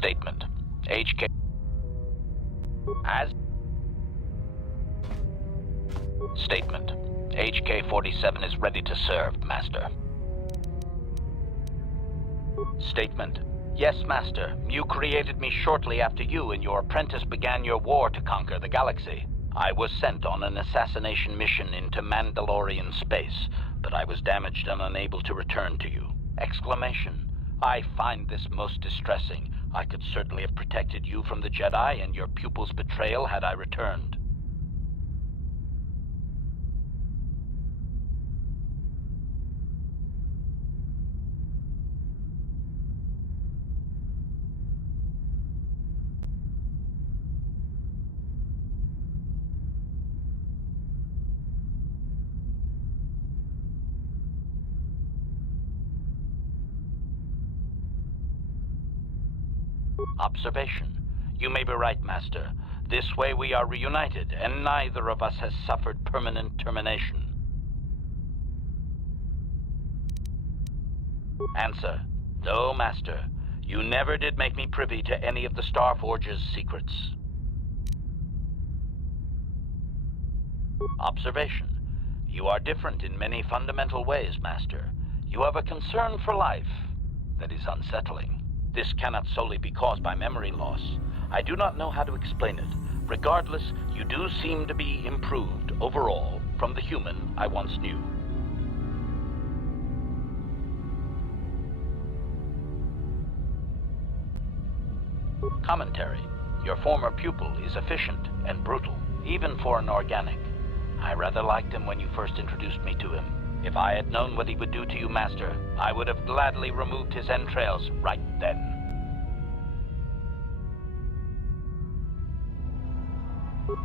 Statement. HK... As... Statement. HK-47 is ready to serve, Master. Statement. Yes, Master. You created me shortly after you and your apprentice began your war to conquer the galaxy. I was sent on an assassination mission into Mandalorian space, but I was damaged and unable to return to you. Exclamation. I find this most distressing. I could certainly have protected you from the Jedi and your pupil's betrayal had I returned. Observation. You may be right, Master. This way we are reunited, and neither of us has suffered permanent termination. Answer. No, Master. You never did make me privy to any of the Starforge's secrets. Observation. You are different in many fundamental ways, Master. You have a concern for life that is unsettling. This cannot solely be caused by memory loss. I do not know how to explain it. Regardless, you do seem to be improved overall from the human I once knew. Commentary. Your former pupil is efficient and brutal, even for an organic. I rather liked him when you first introduced me to him. If I had known what he would do to you, Master, I would have gladly removed his entrails right then.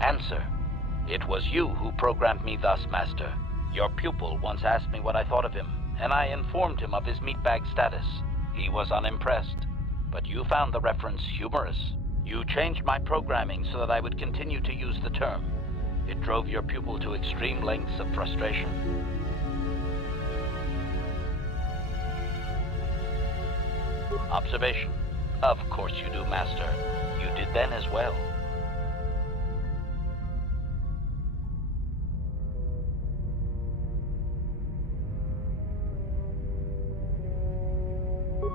Answer. It was you who programmed me thus, Master. Your pupil once asked me what I thought of him, and I informed him of his meatbag status. He was unimpressed, but you found the reference humorous. You changed my programming so that I would continue to use the term. It drove your pupil to extreme lengths of frustration. Observation. Of course you do, Master. You did then as well.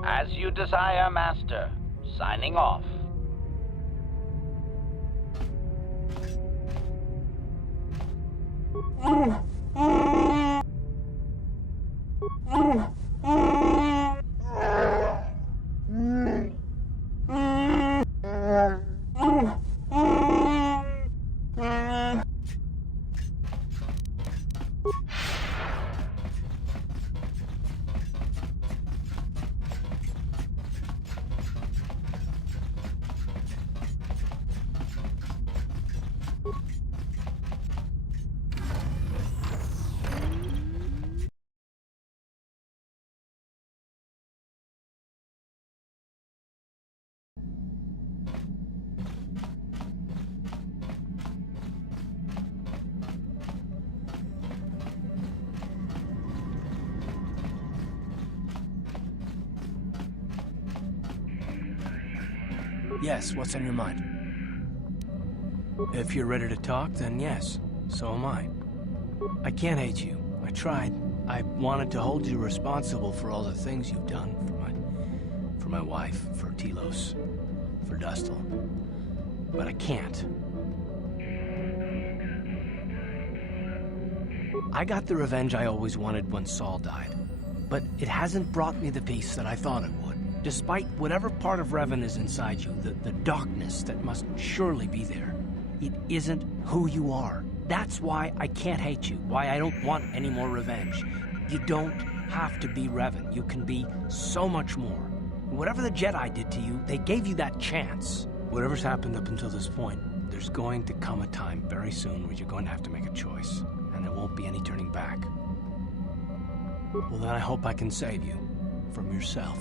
As you desire, Master. Signing off. Yes, what's on your mind? If you're ready to talk, then yes, so am I. I can't hate you. I tried. I wanted to hold you responsible for all the things you've done for my wife, for Telos, for Dustil. But I can't. I got the revenge I always wanted when Saul died, but it hasn't brought me the peace that I thought it would. Despite whatever part of Revan is inside you, the darkness that must surely be there. It isn't who you are. That's why I can't hate you, why I don't want any more revenge. You don't have to be Revan. You can be so much more. Whatever the Jedi did to you, they gave you that chance. Whatever's happened up until this point, there's going to come a time very soon where you're going to have to make a choice, and there won't be any turning back. Well, then I hope I can save you from yourself.